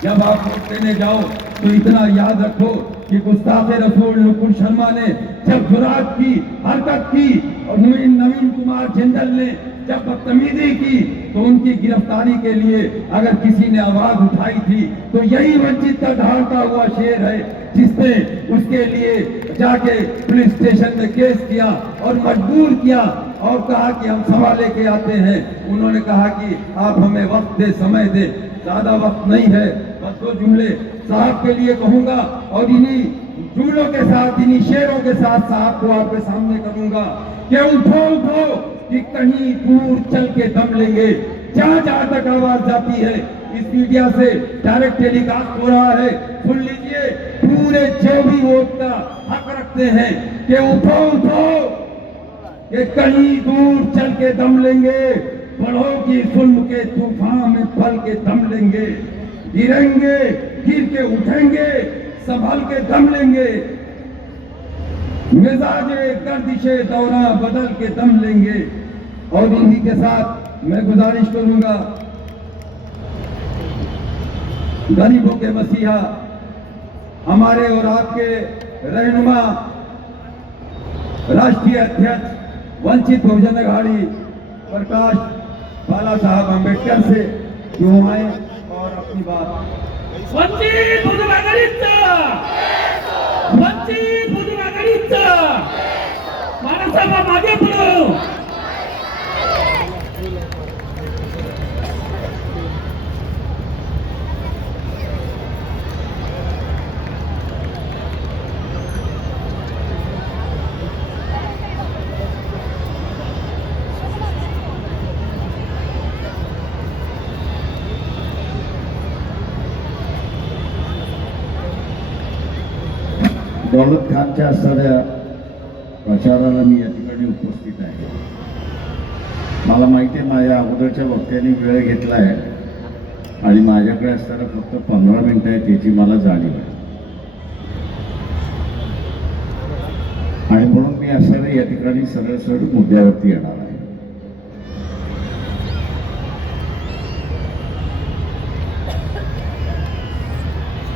जब आप वोट देने जाओ तो इतना याद रखो कि गुस्ताखे रसूल नुपुर शर्मा ने जब जुरात की, हरकत की और नवीन कुमार जिंदल ने जब बदतमीजी की तो उनकी गिरफ्तारी के लिए अगर किसी ने आवाज उठाई थी तो यही वंचित का दहाड़ता हुआ शेर है, जिसने उसके लिए जाके पुलिस स्टेशन में केस किया और मजबूर किया और कहा कि हम सवाल लेके आते हैं। उन्होंने कहा कि आप हमें वक्त दे, समय दे, ज्यादा वक्त नहीं है। बस दो जुमले साहब के लिए कहूंगा और इन्हीं जुमलों के साथ, इन्हीं शेरों के साथ साहब को आपके सामने करूंगा कि उठो उठो कि कहीं दूर चल के दम लेंगे। जहां जहां तक आवाज जाती है इस मीडिया से डायरेक्ट टेलीकास्ट हो रहा है, सुन लीजिए। पूरे जो भी वोट का हक रखते हैं कि उठो उठो कि कहीं दूर चल के दम लेंगे, बढ़ो की जुल्म के तूफान में पल के दम लेंगे, गिरेंगे गिर के उठेंगे, संभल के दम लेंगे, मिजाजे गर्दिशे दौरा बदल के दम लेंगे। और इन्हीं के साथ मैं गुजारिश करूंगा, गरीबों के मसीहा हमारे और आपके रहनुमा राष्ट्रीय अध्यक्ष वंचित बहुजन अघाड़ी प्रकाश बाला साहब अम्बेडकर से क्यों आए और अपनी बात। वंचित बहुजन आघाडीचा, वंचित बहुजन आघाडीचा महाराष्ट्राला मागे पुढो। दौलत खानच्या असणाऱ्या प्रचाराला मी या ठिकाणी उपस्थित आहे। मला माहिती आहे माझ्या अगोदरच्या वक्त्यांनी वेळ घेतला आहे आणि माझ्याकडे असताना फक्त 15 मिनिटं आहेत याची मला जाणीव आहे आणि म्हणून मी असणाऱ्या या ठिकाणी सरळ सरळ मुद्द्यावरती येणार आहे।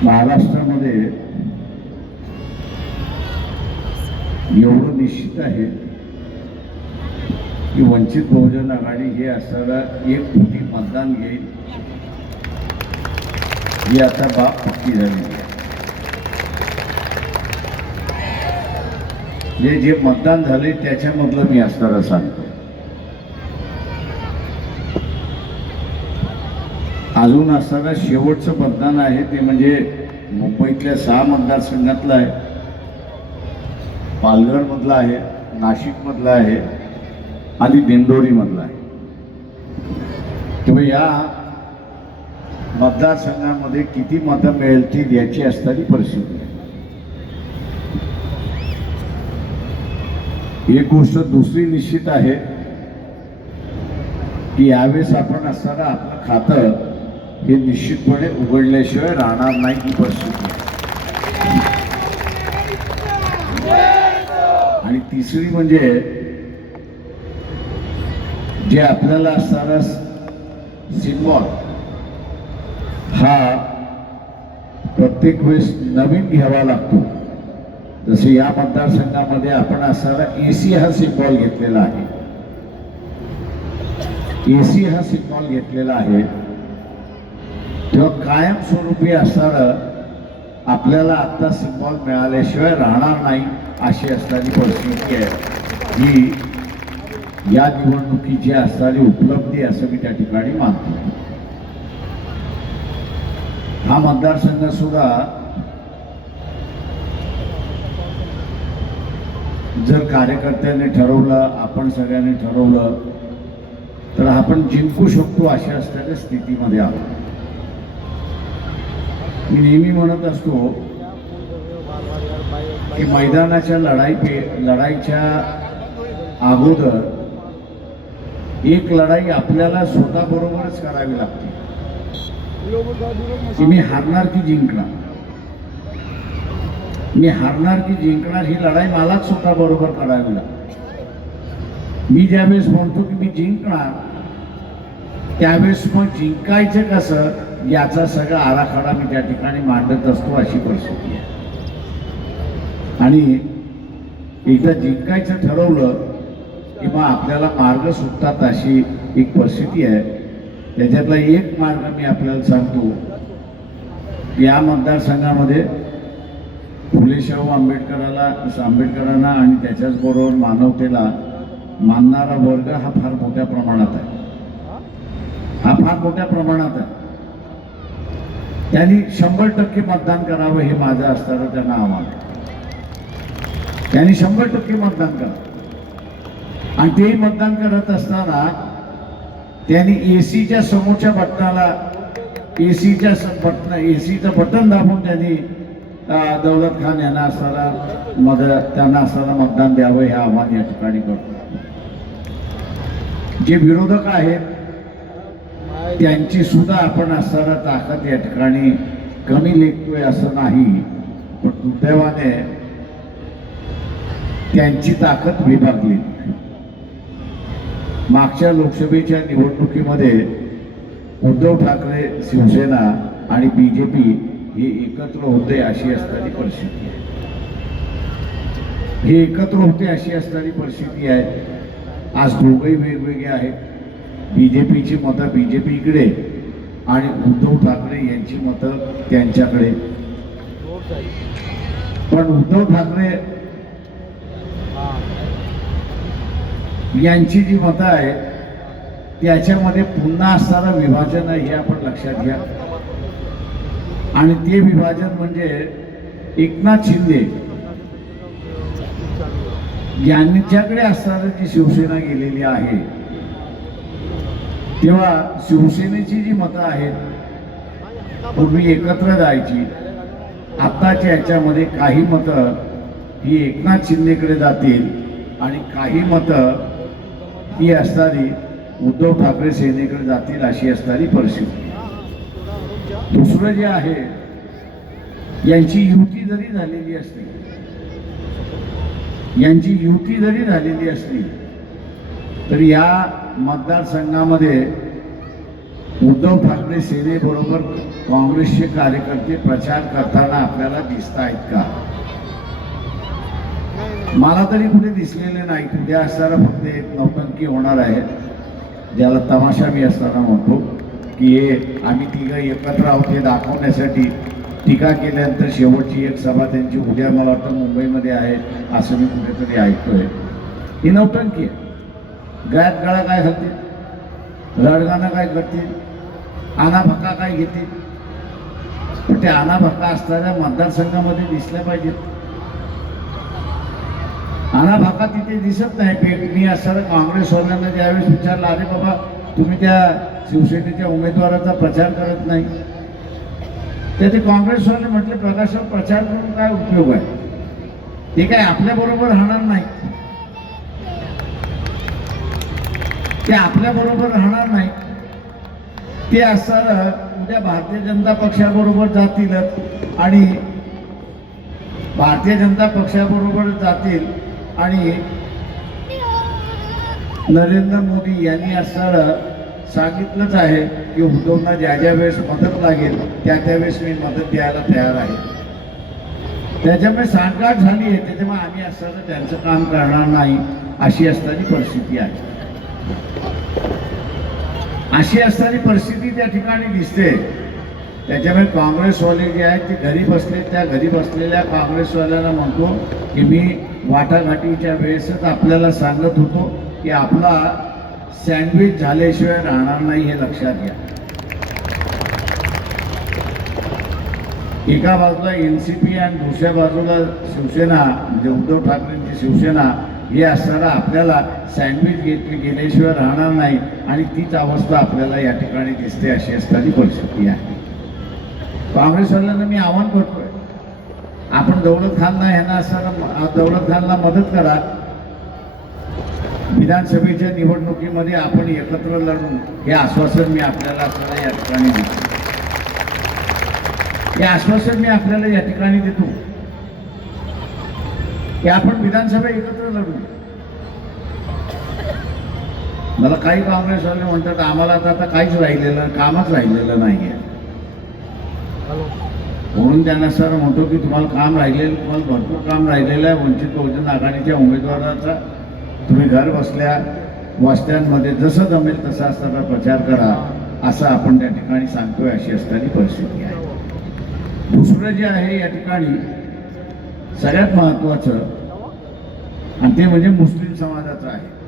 महाराष्ट्रामध्ये एवढं निश्चित आहे की वंचित बहुजन आघाडी हे असणारा 1 कोटी मतदान घेईल ही आता बाब पक्की झाली आहे। जे मतदान झाले त्याच्यामधलं मी असणारा सांगतो। अजून असणारा शेवटचं मतदान आहे ते म्हणजे मुंबईतल्या 6 मतदारसंघातलं आहे, पालघरमधला आहे, नाशिकमधला आहे आणि दिंडोरीमधला आहे। तेव्हा या मतदारसंघामध्ये किती मतं मिळतील याची असणारी परिस्थिती आहे। एक गोष्ट दुसरी निश्चित आहे की यावेळेस आपण असताना आपलं खातं हे निश्चितपणे उघडल्याशिवाय राहणार नाही ही परिस्थिती आहे। आणि तिसरी म्हणजे जे आपल्याला असणारा सिम्बॉल हा प्रत्येक वेळेस नवीन घ्यावा लागतो। जसे या मतदारसंघामध्ये आपण असणारा AC हा सिम्बॉल घेतलेला आहे, AC हा सिम्बॉल घेतलेला आहे। तेव्हा कायमस्वरूपी असणारं आपल्याला आता सिम्बॉल मिळाल्याशिवाय राहणार नाही अशी असणारी परिस्थिती आहे। ही या निवडणुकीची असणारी उपलब्धी असं मी त्या ठिकाणी मानतो। हा मतदारसंघ सुद्धा जर कार्यकर्त्यांनी ठरवलं, आपण सगळ्यांनी ठरवलं तर आपण जिंकू शकतो अशा असणाऱ्या स्थितीमध्ये आहोत। मी नेहमी म्हणत असतो की मैदानाच्या लढाईच्या अगोदर एक लढाई आपल्याला स्वतःबरोबरच करावी लागते। की मी हारणार की जिंकणार, मी हारणार की जिंकणार ही लढाई मलाच स्वतः बरोबर करावी लागते. मी ज्यावेळेस म्हणतो की मी जिंकणार, त्यावेळेस मग जिंकायचं कसं याचा सगळा आराखडा मी त्या ठिकाणी मांडत असतो, अशी परिस्थिती आहे. आणि एकदा जिंकायचं ठरवलं की मग आपल्याला मार्ग सुटतात अशी एक परिस्थिती आहे. त्याच्यातला एक मार्ग मी आपल्याला सांगतो, या मतदारसंघामध्ये फुले शाहू आंबेडकरांना आणि त्याच्याच बरोबर मानवतेला मानणारा वर्ग हा फार मोठ्या प्रमाणात आहे, हा फार मोठ्या प्रमाणात आहे. त्यांनी 100% मतदान करावं हे माझं असताना त्यांना आव्हान आहे. त्यांनी 100% मतदान करावं आणि तेही मतदान करत असताना त्यांनी एसीच्या समोरच्या बटनाला एसीचं बटन दाबून त्यांनी दौलत खान यांना त्यांना असताना मतदान द्यावं हे आव्हान या ठिकाणी करतो. जे विरोधक आहेत त्यांची सुद्धा आपण असताना ताकद या ठिकाणी कमी लेखतोय असं नाही, पण दुर्दैवाने त्यांची ताकद विभागली. मागच्या लोकसभेच्या निवडणुकीमध्ये उद्धव ठाकरे, शिवसेना आणि बीजेपी हे एकत्र होते अशी असणारी परिस्थिती आहे. हे एकत्र होते अशी असणारी परिस्थिती आहे. आज दोघंही वेगवेगळे आहेत. बीजेपीची मतं बीजेपीकडे आणि उद्धव ठाकरे यांची मतं त्यांच्याकडे. पण उद्धव ठाकरे यांची जी मतं आहेत त्याच्यामध्ये पुन्हा असणारं विभाजन आहे हे आपण लक्षात घ्या. आणि ते विभाजन म्हणजे एकनाथ शिंदे यांच्याकडे असणारी जी शिवसेना गेलेली आहे, तेव्हा शिवसेनेची जी मतं आहेत पूर्वी एकत्र जायची, आताच्या याच्यामध्ये काही मतं ही एकनाथ शिंदेकडे जातील आणि काही मतं ही असणारी उद्धव ठाकरे सेनेकडे जातील अशी असणारी परिस्थिती. दुसरं जे आहे, यांची युती जरी झालेली असली तरी या मतदारसंघामध्ये उद्धव ठाकरे सेनेबरोबर काँग्रेसचे कार्यकर्ते प्रचार करताना आपल्याला दिसत आहेत का? मला तरी कुठे दिसलेले नाही. उद्या असताना फक्त एक नौटंकी होणार आहे, ज्याला तमाशा मी असताना म्हणतो की हे आम्ही तिघं एकत्र आहोत हे दाखवण्यासाठी टीका केल्यानंतर शेवटची एक सभा त्यांची उद्या मला वाटतं मुंबईमध्ये आहे असं मी कुठेतरी ऐकतोय. ही नौटंकी आहे. गळ्यात गळा काय घालतील, रडगाणं काय करतील, आनाभक्का काय घेतील. पण ते आनाभक्का असणाऱ्या मतदारसंघामध्ये दिसल्या पाहिजेत. आनाभाका तिथे दिसत नाही. मी असताना काँग्रेसवाल्यांना ज्यावेळेस विचारलं, अरे बाबा तुम्ही त्या शिवसेनेच्या उमेदवाराचा प्रचार करत नाही, तर ते काँग्रेसवाले म्हटले, प्रकाशराव प्रचार करून काय उपयोग आहे, ते काय आपल्याबरोबर राहणार नाही, ते आपल्याबरोबर राहणार नाही. ते असताना उद्या भारतीय जनता पक्षाबरोबर जातीलच आणि भारतीय जनता पक्षाबरोबर जातील आणि नरेंद्र मोदी यांनी असं सांगितलंच आहे की उद्धवना ज्या ज्या वेळेस मदत लागेल त्या त्यावेळेस मी मदत द्यायला तयार आहे. त्याच्यामुळे सांगगाठ झाली आहे. त्याच्यामुळे आम्ही असं त्यांचं काम करणार नाही अशी असणारी परिस्थिती आहे. अशी असणारी परिस्थिती त्या ठिकाणी दिसते. त्याच्यामुळे काँग्रेसवाले जे आहेत ते घरी बसले, त्या घरी बसलेल्या काँग्रेसवाल्यांना म्हणतो की मी वाटाघाटीच्या वेळेसच आपल्याला सांगत होतो की आपला सँडविच झाल्याशिवाय राहणार नाही हे लक्षात घ्या. एका बाजूला NCP आणि दुसऱ्या बाजूला शिवसेना म्हणजे उद्धव ठाकरेंची शिवसेना हे असताना आपल्याला सँडविच गेल्याशिवाय राहणार नाही आणि तीच अवस्था आपल्याला या ठिकाणी दिसते अशी असणारी परिस्थिती आहे. काँग्रेसवाल्यांना मी आवाहन करतोय, आपण दौलत खानला मदत करा. विधानसभेच्या निवडणुकीमध्ये आपण एकत्र लढू हे आश्वासन मी आपल्याला असताना या ठिकाणी देतो. हे आश्वासन मी आपल्याला या ठिकाणी देतो की आपण विधानसभा एकत्र लढू. मला काही काँग्रेसवाले म्हणतात आम्हाला आता काहीच राहिलेलं कामच राहिलेलं नाहीये, म्हणून त्यांना सर म्हणतो की तुम्हाला काम राहिलेलं, तुम्हाला भरपूर काम राहिलेलं आहे. वंचित बहुजन आघाडीच्या उमेदवाराचा तुम्ही घर बसल्या वस्त्यांमध्ये जसं जमेल तसा असताना प्रचार करा, असं आपण त्या ठिकाणी सांगतोय. अशी असणारी परिस्थिती आहे. दुसरं जे आहे या ठिकाणी सगळ्यात महत्वाचं आणि ते म्हणजे मुस्लिम समाजाचं आहे.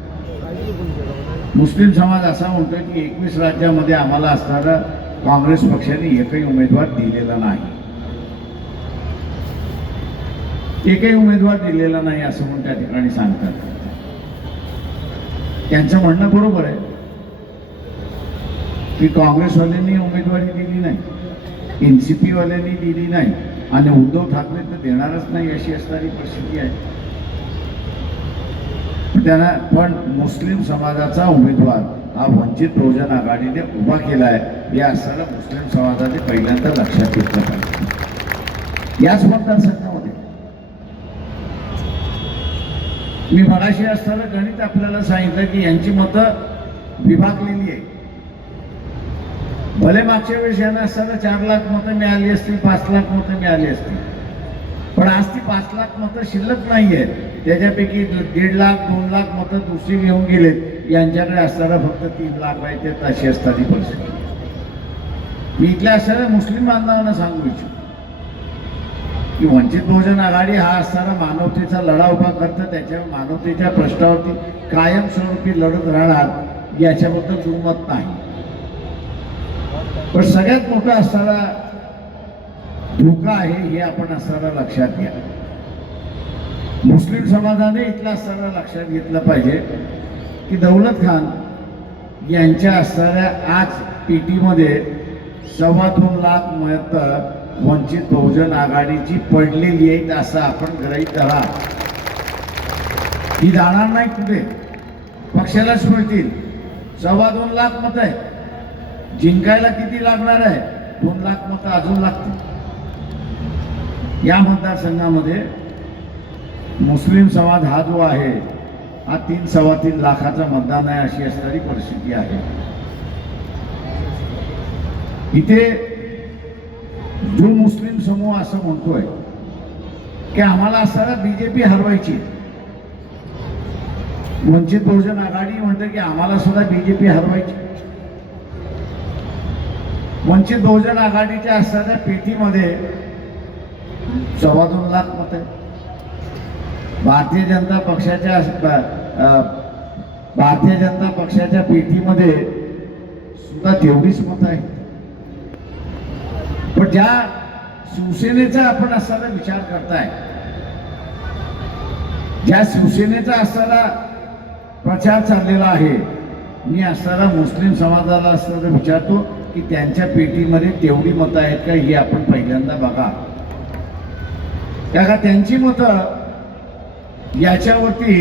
मुस्लिम समाज असा म्हणतोय की 21 राज्यामध्ये आम्हाला असणारा काँग्रेस पक्षाने एकही उमेदवार दिलेला नाही, एकही उमेदवार दिलेला नाही असं म्हणून त्या ठिकाणी सांगतात. त्यांचं म्हणणं बरोबर आहे की काँग्रेसवाल्यांनी उमेदवारी दिली नाही, एनसीपी वाल्यांनी दिली नाही आणि उद्धव ठाकरे तर देणारच नाही अशी असणारी परिस्थिती आहे. त्यांना पण मुस्लिम समाजाचा उमेदवार हा वंचित बहुजन आघाडीने उभा केला आहे, हे असताना मुस्लिम समाजाने पहिल्यांदा लक्षात घेतलं पाहिजे. याच मतदारसंघामध्ये मी मगाशी असताना गणित आपल्याला सांगितलं की यांची मतं विभागलेली आहे. भले मागच्या वेळेस यांना असताना 4 लाख मतं मिळाली असतील, 5 लाख मतं मिळाली असतील, पण आज ती 5 लाख मतं शिल्लक नाही आहेत. त्याच्यापैकी 1.5 लाख 2 लाख मतं दुसरी घेऊन गेलेत. यांच्याकडे असताना फक्त 3 लाख आहेत. अशी असताना परिस्थिती. मी इथल्या असणाऱ्या मुस्लिम बांधवांना सांगू इच्छितो की वंचित बहुजन आघाडी हा असताना मानवतेचा लढा उभा करतं, त्याच्या मानवतेच्या प्रश्नावरती कायमस्वरूपी लढत राहणार याच्याबद्दल दुमत नाही. पण सगळ्यात मोठा असणारा धोका आहे हे आपण असताना लक्षात घ्या. मुस्लिम समाजाने इथला असताना लक्षात घेतलं पाहिजे की दौलत खान यांच्या असणाऱ्या आज पेटीमध्ये 2.25 लाख मतं वंचित बहुजन आघाडीची पडलेली आहेत असं आपण गृहीत धरा. ही जाणार नाही कुठे, पक्षालाच मिळतील. 2.25 लाख मतं आहे. जिंकायला किती लागणार आहे? 2 लाख मतं अजून लागतील. या मतदारसंघामध्ये मुस्लिम समाज हा जो आहे हा 3-3.25 लाखाचा मतदान आहे अशी असणारी परिस्थिती आहे. इथे जो मुस्लिम समूह असं म्हणतोय की आम्हाला असताना बीजेपी हरवायची, वंचित बहुजन आघाडी म्हणते की आम्हाला सुद्धा बीजेपी हरवायची. वंचित बहुजन आघाडीच्या असणाऱ्या पेटीमध्ये 2.25 लाख मत आहे. भारतीय जनता पक्षाच्या पेटीमध्ये सुद्धा तेवढीच मत आहे. पण ज्या शिवसेनेचा आपण असताना विचार करताय, ज्या शिवसेनेचा असताना प्रचार चाललेला आहे, मी असताना मुस्लिम समाजाला असताना विचारतो की त्यांच्या पेटीमध्ये तेवढी मतं आहेत का ही आपण पहिल्यांदा बघा. का त्यांची मतं याच्यावरती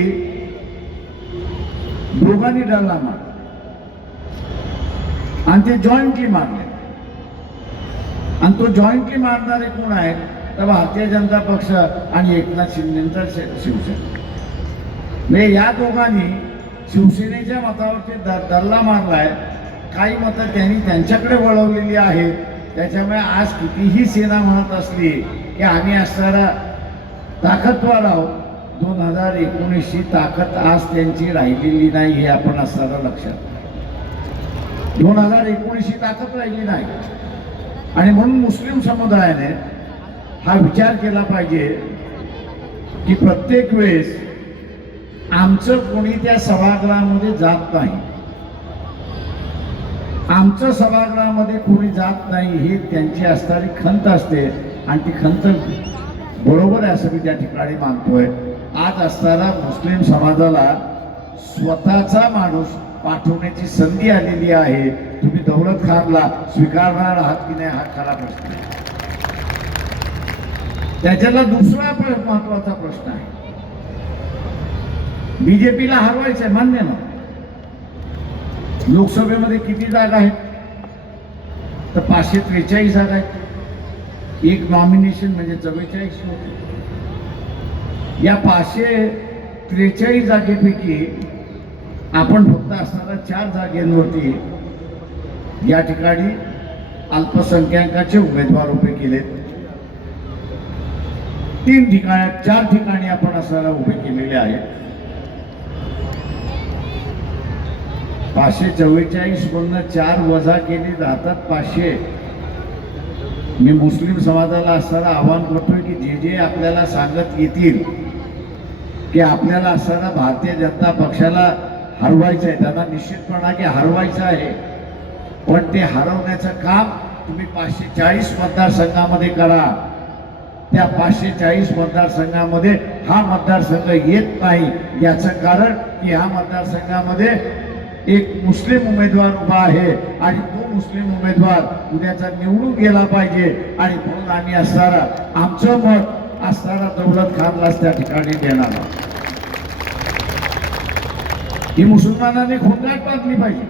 दोघांनी डरला मार आणि ते जॉईंटली मारले. आणि तो जॉईंटली मारणारे कोण आहेत तर भारतीय जनता पक्ष आणि एकनाथ शिंदेचा शिवसेना. म्हणजे या दोघांनी शिवसेनेच्या मतावरती डल्ला मारलाय. काही मतं त्यांनी त्यांच्याकडे वळवलेली आहेत. त्याच्यामुळे आज कितीही सेना म्हणत असली की आम्ही असणारा ताकदवार आहोत, 2019ची ताकद आज त्यांची राहिलेली नाही हे आपण असणारा लक्षात. 2019ची ताकद राहिली नाही. आणि म्हणून मुस्लिम समुदायाने हा विचार केला पाहिजे की प्रत्येक वेळेस आमचं कोणी त्या सभागृहामध्ये जात नाही, आमचं सभागृहामध्ये कोणी जात नाही हे त्यांची असणारी खंत असते. आणि ती खंत बरोबर आहे असं मी त्या ठिकाणी मानतोय. आज असताना मुस्लिम समाजाला स्वतःचा माणूस पाठवण्याची संधी आलेली आहे. तुम्ही दौलत खानला स्वीकारणार आहात की नाही हा खरा प्रश्न आहे. त्याच्याला दुसरा महत्वाचा प्रश्न आहे, बीजेपीला हरवायचं आहे मान्य ना. लोकसभेमध्ये किती जागा आहेत तर 543 जागा आहेत. एक नॉमिनेशन म्हणजे 44 होते. या 543 जागेपैकी आपण फक्त असणाऱ्या 4 जागेंवरती या ठिकाणी अल्पसंख्याकांचे उमेदवार उभे केलेत. 4 ठिकाणी आपण असणारा उभे केलेले आहेत. 544 मधनं 4 वजा केली राहतात 500. मी मुस्लिम समाजाला असणारा आवाहन करतोय की जे जे आपल्याला सांगत येतील की आपल्याला असणारा भारतीय जनता पक्षाला हरवायचं आहे, त्यांना निश्चितपणा की हरवायचं आहे, पण ते हरवण्याचं काम तुम्ही 540 मतदारसंघामध्ये करा. त्या 540 मतदारसंघामध्ये हा मतदारसंघ येत नाही. याचं कारण की ह्या मतदारसंघामध्ये एक मुस्लिम उमेदवार उभा आहे आणि तो मुस्लिम उमेदवार उद्याचा निवडून गेला पाहिजे आणि म्हणून आम्ही असणारा आमचं मत असणारा दौलत खानलाच त्या ठिकाणी देणार. ही मुसलमानांनी खोंगाट बांधली पाहिजे.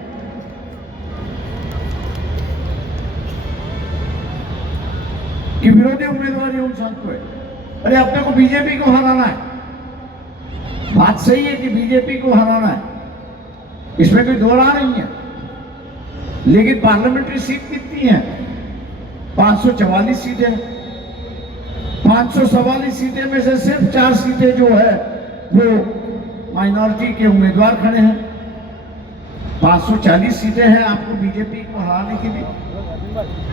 कि विरोधी उम्मीदवार येऊन सांगतोय अरे अपने को बीजेपी को हराना है. बात सही है कि बीजेपी को हराना है, इसमें कोई दो राह नहीं है. लेकिन पार्लियामेंट्री सीट कितनी है? 544 सीटें. 544 सीटें में से सिर्फ 4 सीटें जो है वो माइनॉरिटी के उम्मीदवार खड़े हैं. 540 सीटें हैं आपको बीजेपी को हराने के लिए.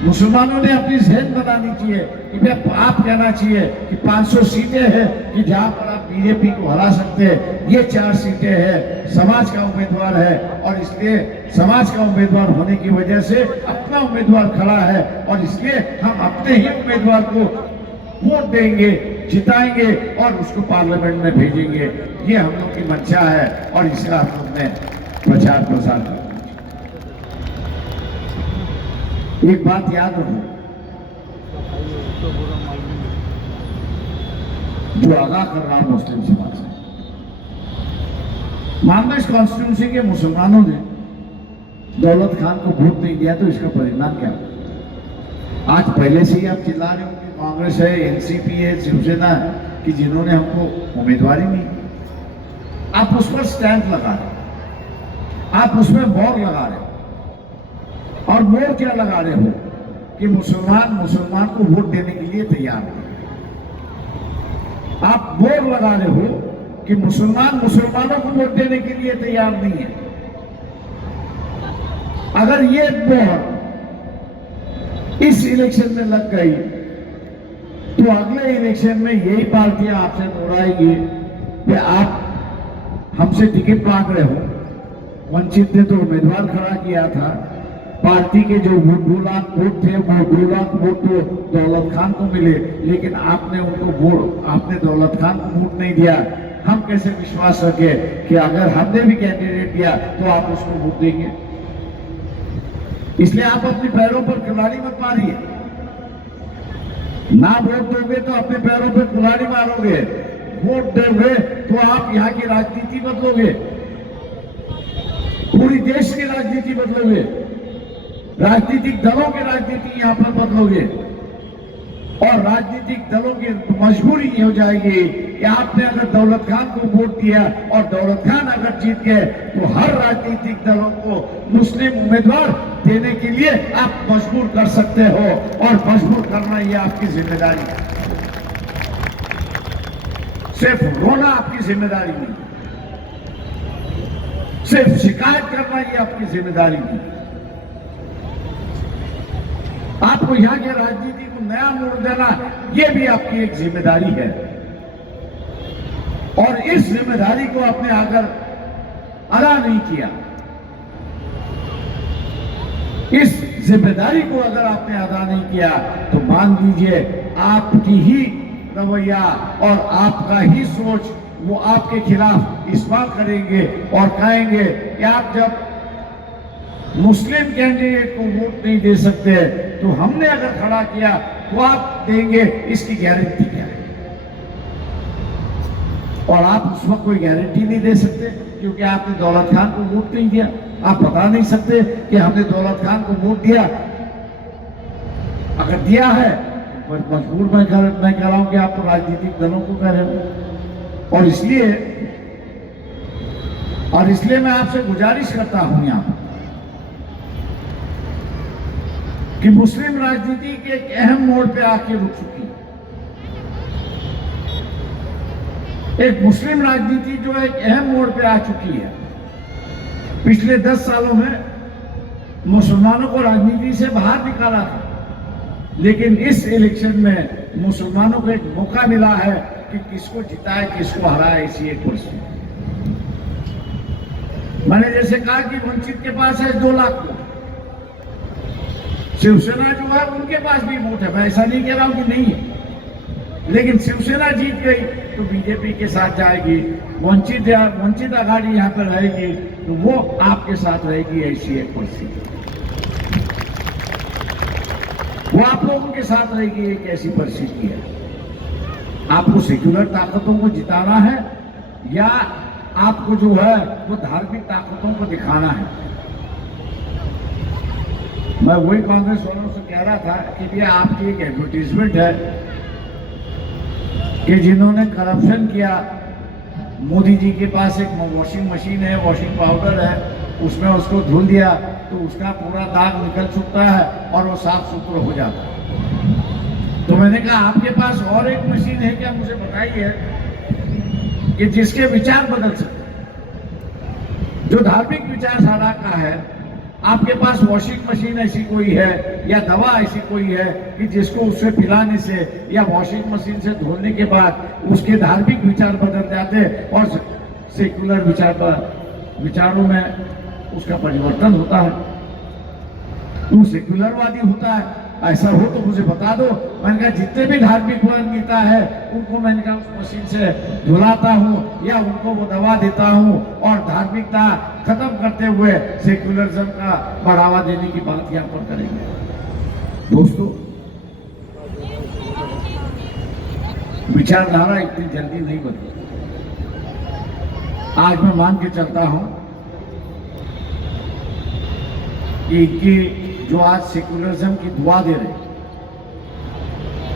मुसलमानों ने अपनी जहन बनानी चाहिए कि आप कहना चाहिए कि 500 सीटें हैं कि जहां पर आप बीजेपी को हरा सकते हैं. ये 4 सीटें हैं, समाज का उम्मीदवार है और इसलिए समाज का उम्मीदवार होने की वजह से अपना उम्मीदवार खड़ा है और इसलिए हम अपने ही उम्मीदवार को वोट देंगे, जिताएंगे और उसको पार्लियामेंट में भेजेंगे. ये हम लोग की मंशा है और इसका हम लोग ने प्रचार प्रसार कर. एक बात याद रखो, जो आगाह कर रहा मुस्लिम समाज है, मान लो इस कॉन्स्टिट्यूंसी के मुसलमानों ने दौलत खान को वोट नहीं दिया तो इसका परिणाम क्या? आज पहले से ही आप चिल्ला रहे हो कि कांग्रेस है, एनसीपी है, शिवसेना है कि जिन्होंने हमको उम्मीदवारी नहीं. आप उस पर स्टैंप लगा रहे, आप उसमें मोहर लगा रहे हो. और मोहर क्या लगा रहे हो कि मुसलमान को वोट देने के लिए तैयार नहीं. आप मोहर लगा रहे हो कि मुसलमानों को वोट देने के लिए तैयार नहीं है. अगर ये मोहर इस इलेक्शन में लग गई तो अगले इलेक्शन में यही पार्टियां आपसे दोहराएगी कि आप हमसे टिकट मांग रहे हो. वंचित ने तो उम्मीदवार खड़ा किया था, पार्टी के जो 2 लाख वोट थे वो 2 लाख वोट तो दौलत खान को मिले, लेकिन आपने दौलत खान को वोट नहीं दिया. हम कैसे विश्वास रखें कि अगर हमने भी कैंडिडेट दिया तो आप उसको वोट देंगे? इसलिए आप अपने पैरों पर कुल्हाड़ी मत मारिए. ना वोट दोगे तो अपने पैरों पर कुल्हाड़ी मारोगे, वोट दोगे तो आप यहाँ की राजनीति बदलोगे, पूरी देश की राजनीति बदलोगे, राजनीतिक दलों की राजनीति यहाँ पर बदलोगे. और राजनीतिक दलों की मजबूरी ये हो जाएगी कि आपने अगर दौलत खान को वोट दिया और दौलत खान अगर जीत गए तो हर राजनीतिक दलों को मुस्लिम उम्मीदवार देने के लिए आप मजबूर कर सकते हो और मजबूर करना ये आपकी जिम्मेदारी है. सिर्फ रोना आपकी जिम्मेदारी नहीं, सिर्फ शिकायत करना ये आपकी जिम्मेदारी नहीं. आपको यहाँ की राजनीति को नया मोड़ देना ये भी आपकी एक जिम्मेदारी है. और इस जिम्मेदारी को आपने अगर अदा नहीं किया, इस जिम्मेदारी को अगर आपने अदा नहीं किया तो मान लीजिए आपकी ही रवैया और आपका ही सोच वो आपके खिलाफ इस्तेमाल करेंगे और कहेंगे कि आप जब मुस्लिम कैंडिडेट को वोट नहीं दे सकते तो हमने अगर खड़ा किया तो आप देंगे, इसकी गारंटी क्या है? और आप उस वक्त कोई गारंटी नहीं दे सकते क्योंकि आपने दौलत खान को वोट नहीं दिया. आप बता नहीं सकते कि हमने दौलत खान को वोट दिया. अगर दिया है मजबूर मैं कह रहा हूं कि आप तो राजनीतिक दलों को कह रहे हो। और इसलिए मैं आपसे गुजारिश करता हूं यहां पर कि मुस्लिम राजनीति के एक अहम मोड़ पे आके रुक चुकी है। एक मुस्लिम राजनीति जो है एक अहम मोड़ पे आ चुकी है। पिछले 10 सालों में मुसलमानों को राजनीति से बाहर निकाला था, लेकिन इस इलेक्शन में मुसलमानों को एक मौका मिला है कि किसको जिताए किसको हराए। इसी एक क्वेश्चन मैंने जैसे कहा कि वंचित के पास है 2 लाख वोट, शिवसेना जो है उनके पास भी वोट है, मैं ऐसा नहीं कह रहा हूं कि नहीं है, लेकिन शिवसेना जीत गई तो बीजेपी के साथ जाएगी, वंचित आघाड़ी यहां पर रहेगी तो वो आपके साथ रहेगी। ऐसी एक परिस्थिति वो आप लोगों के साथ रहेगी, एक ऐसी परिस्थिति है। आपको सेक्युलर ताकतों को जिताना है या आपको जो है वो धार्मिक ताकतों को दिखाना है। मैं वही कांग्रेस वालों से कह रहा था कि ये आपकी एक एडवर्टीजमेंट है कि जिन्होंने करप्शन किया, मोदी जी के पास एक वॉशिंग मशीन है, वॉशिंग पाउडर है, उसमें उसको धुल दिया तो उसका पूरा दाग निकल चुकता है और वो साफ सुथरा हो जाता है। तो मैंने कहा आपके पास और एक मशीन है क्या, मुझे बताइए, कि जिसके विचार बदल सके, जो धार्मिक विचारधारा का है। आपके पास वॉशिंग मशीन ऐसी कोई है या दवा ऐसी कोई है कि जिसको उससे पिलाने से या वॉशिंग मशीन से धोने के बाद उसके धार्मिक विचार बदल जाते और सेकुलर विचारों में उसका परिवर्तन होता है, तू सेकुलरवादी होता है? ऐसा हो तो मुझे बता दो। मैंने कहा जितने भी धार्मिक नेता है उनको मैंने कहा उस मशीन से धुलाता हूँ या उनको वो दवा देता हूँ और धार्मिकता खत्म करते हुए सेक्युलरिज्म का बढ़ावा देने की बात यहाँ पर करेंगे। दोस्तों, विचारधारा इतनी जल्दी नहीं बदली। आज मैं मान के चलता हूं कि इनकी जो आज सेक्युलरिज्म की दुआ दे रहे,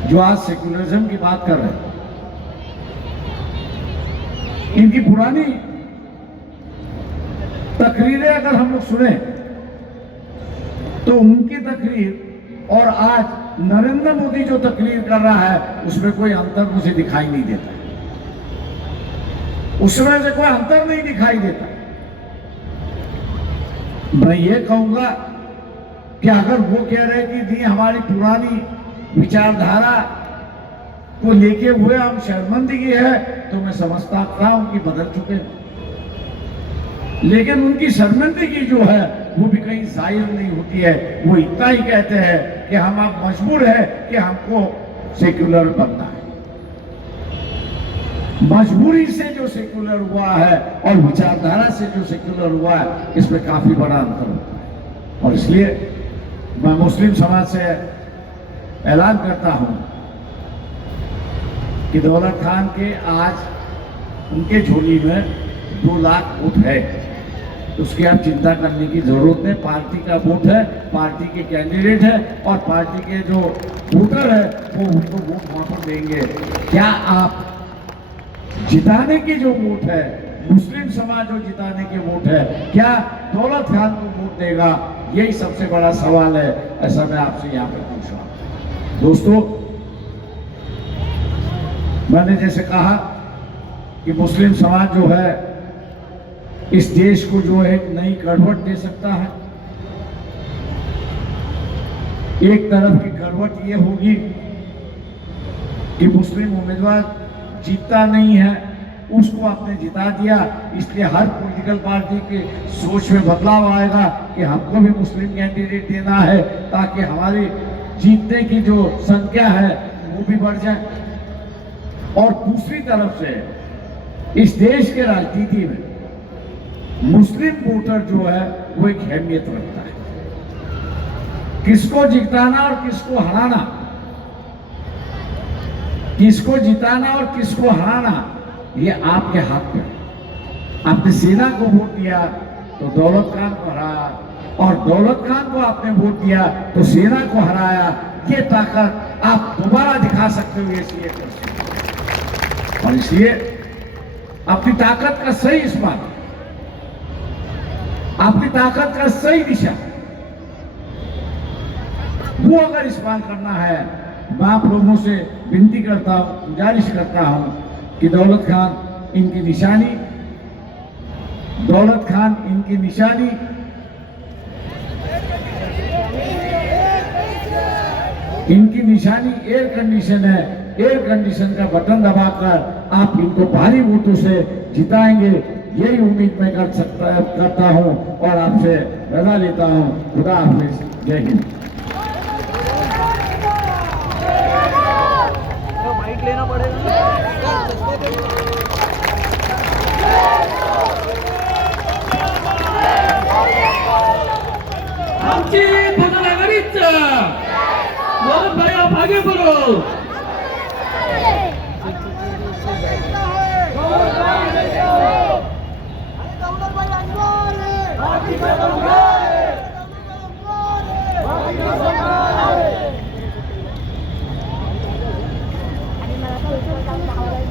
जो आज सेक्युलरिज्म की बात कर रहे, इनकी पुरानी तकरीरें अगर हम लोग सुने तो उनकी तकरीर और आज नरेंद्र मोदी जो तकरीर कर रहा है उसमें कोई अंतर मुझे दिखाई नहीं देता, उसमें से कोई अंतर नहीं दिखाई देता। मैं ये कहूंगा कि अगर वो कह रहे कि दी हमारी पुरानी विचारधारा को लेके हुए हम शर्मिंदगी है, तो मैं समझता हूं कि बदल चुके, लेकिन उनकी शर्मिंदगी जो है वो भी कहीं जाहिर नहीं होती है। वो इतना ही कहते हैं कि हम अब मजबूर है कि हमको सेक्युलर बनना है। मजबूरी से जो सेक्युलर हुआ है और विचारधारा से जो सेक्युलर हुआ है, इसमें काफी बड़ा अंतर होता है। और इसलिए मैं मुस्लिम समाज से ऐलान करता हूं कि दौलत खान के आज उनके झोली में 2 लाख वोट है, उसकी आप चिंता करने की जरूरत नहीं। पार्टी का वोट है, पार्टी के कैंडिडेट है और पार्टी के जो वोटर है वो उनको वोट वहां पर देंगे। क्या आप जिताने की जो वोट है, मुस्लिम समाज जो जिताने के वोट है, क्या दौलत खान को वोट देगा? यही सबसे बड़ा सवाल है। ऐसा मैं आपसे यहाँ पर पूछ रहा हूं। दोस्तों, मैंने जैसे कहा कि मुस्लिम समाज जो है इस देश को जो है एक नई करवट दे सकता है। एक तरफ की करवट ये होगी कि मुस्लिम उम्मीदवार जीतता नहीं है, उसको आपने जिता दिया, इसलिए हर पॉलिटिकल पार्टी की सोच में बदलाव आएगा कि हमको भी मुस्लिम कैंडिडेट देना है ताकि हमारी जीतने की जो संख्या है वो भी बढ़ जाए। और दूसरी तरफ से इस देश के राजनीति में मुस्लिम वोटर जो है वो एक अहमियत रखता है। किसको जिताना और किसको हराना, किसको जिताना और किसको हराना, ये आपके हाथ में है। आपने सेना को वोट दिया तो दौलत खान को हराया और दौलत खान को आपने वोट दिया तो सेना को हराया। ये ताकत आप दोबारा दिखा सकते हो ये सीए कर सकते। और इसलिए अपनी ताकत का सही इस्तेमाल, अपनी ताकत का सही दिशा वो अगर इस्तेमाल करना है, मैं आप लोगों से विनती करता हूं, गुजारिश करता हूं कि दौलत खान इनकी निशानी, दौलत खान इनकी निशानी एयर कंडीशन है। एयर कंडीशन का बटन दबाकर आप इनको भारी वोटों से जिताएंगे, यही उम्मीद मैं करता हूं और आपसे रजा लेता हूं। खुदा हाफिज, जय हिंद। माइक लेना पड़ेगा। आमची पदनागरीच मोहन भाई आप आगे बढ़ो। दौलत भाई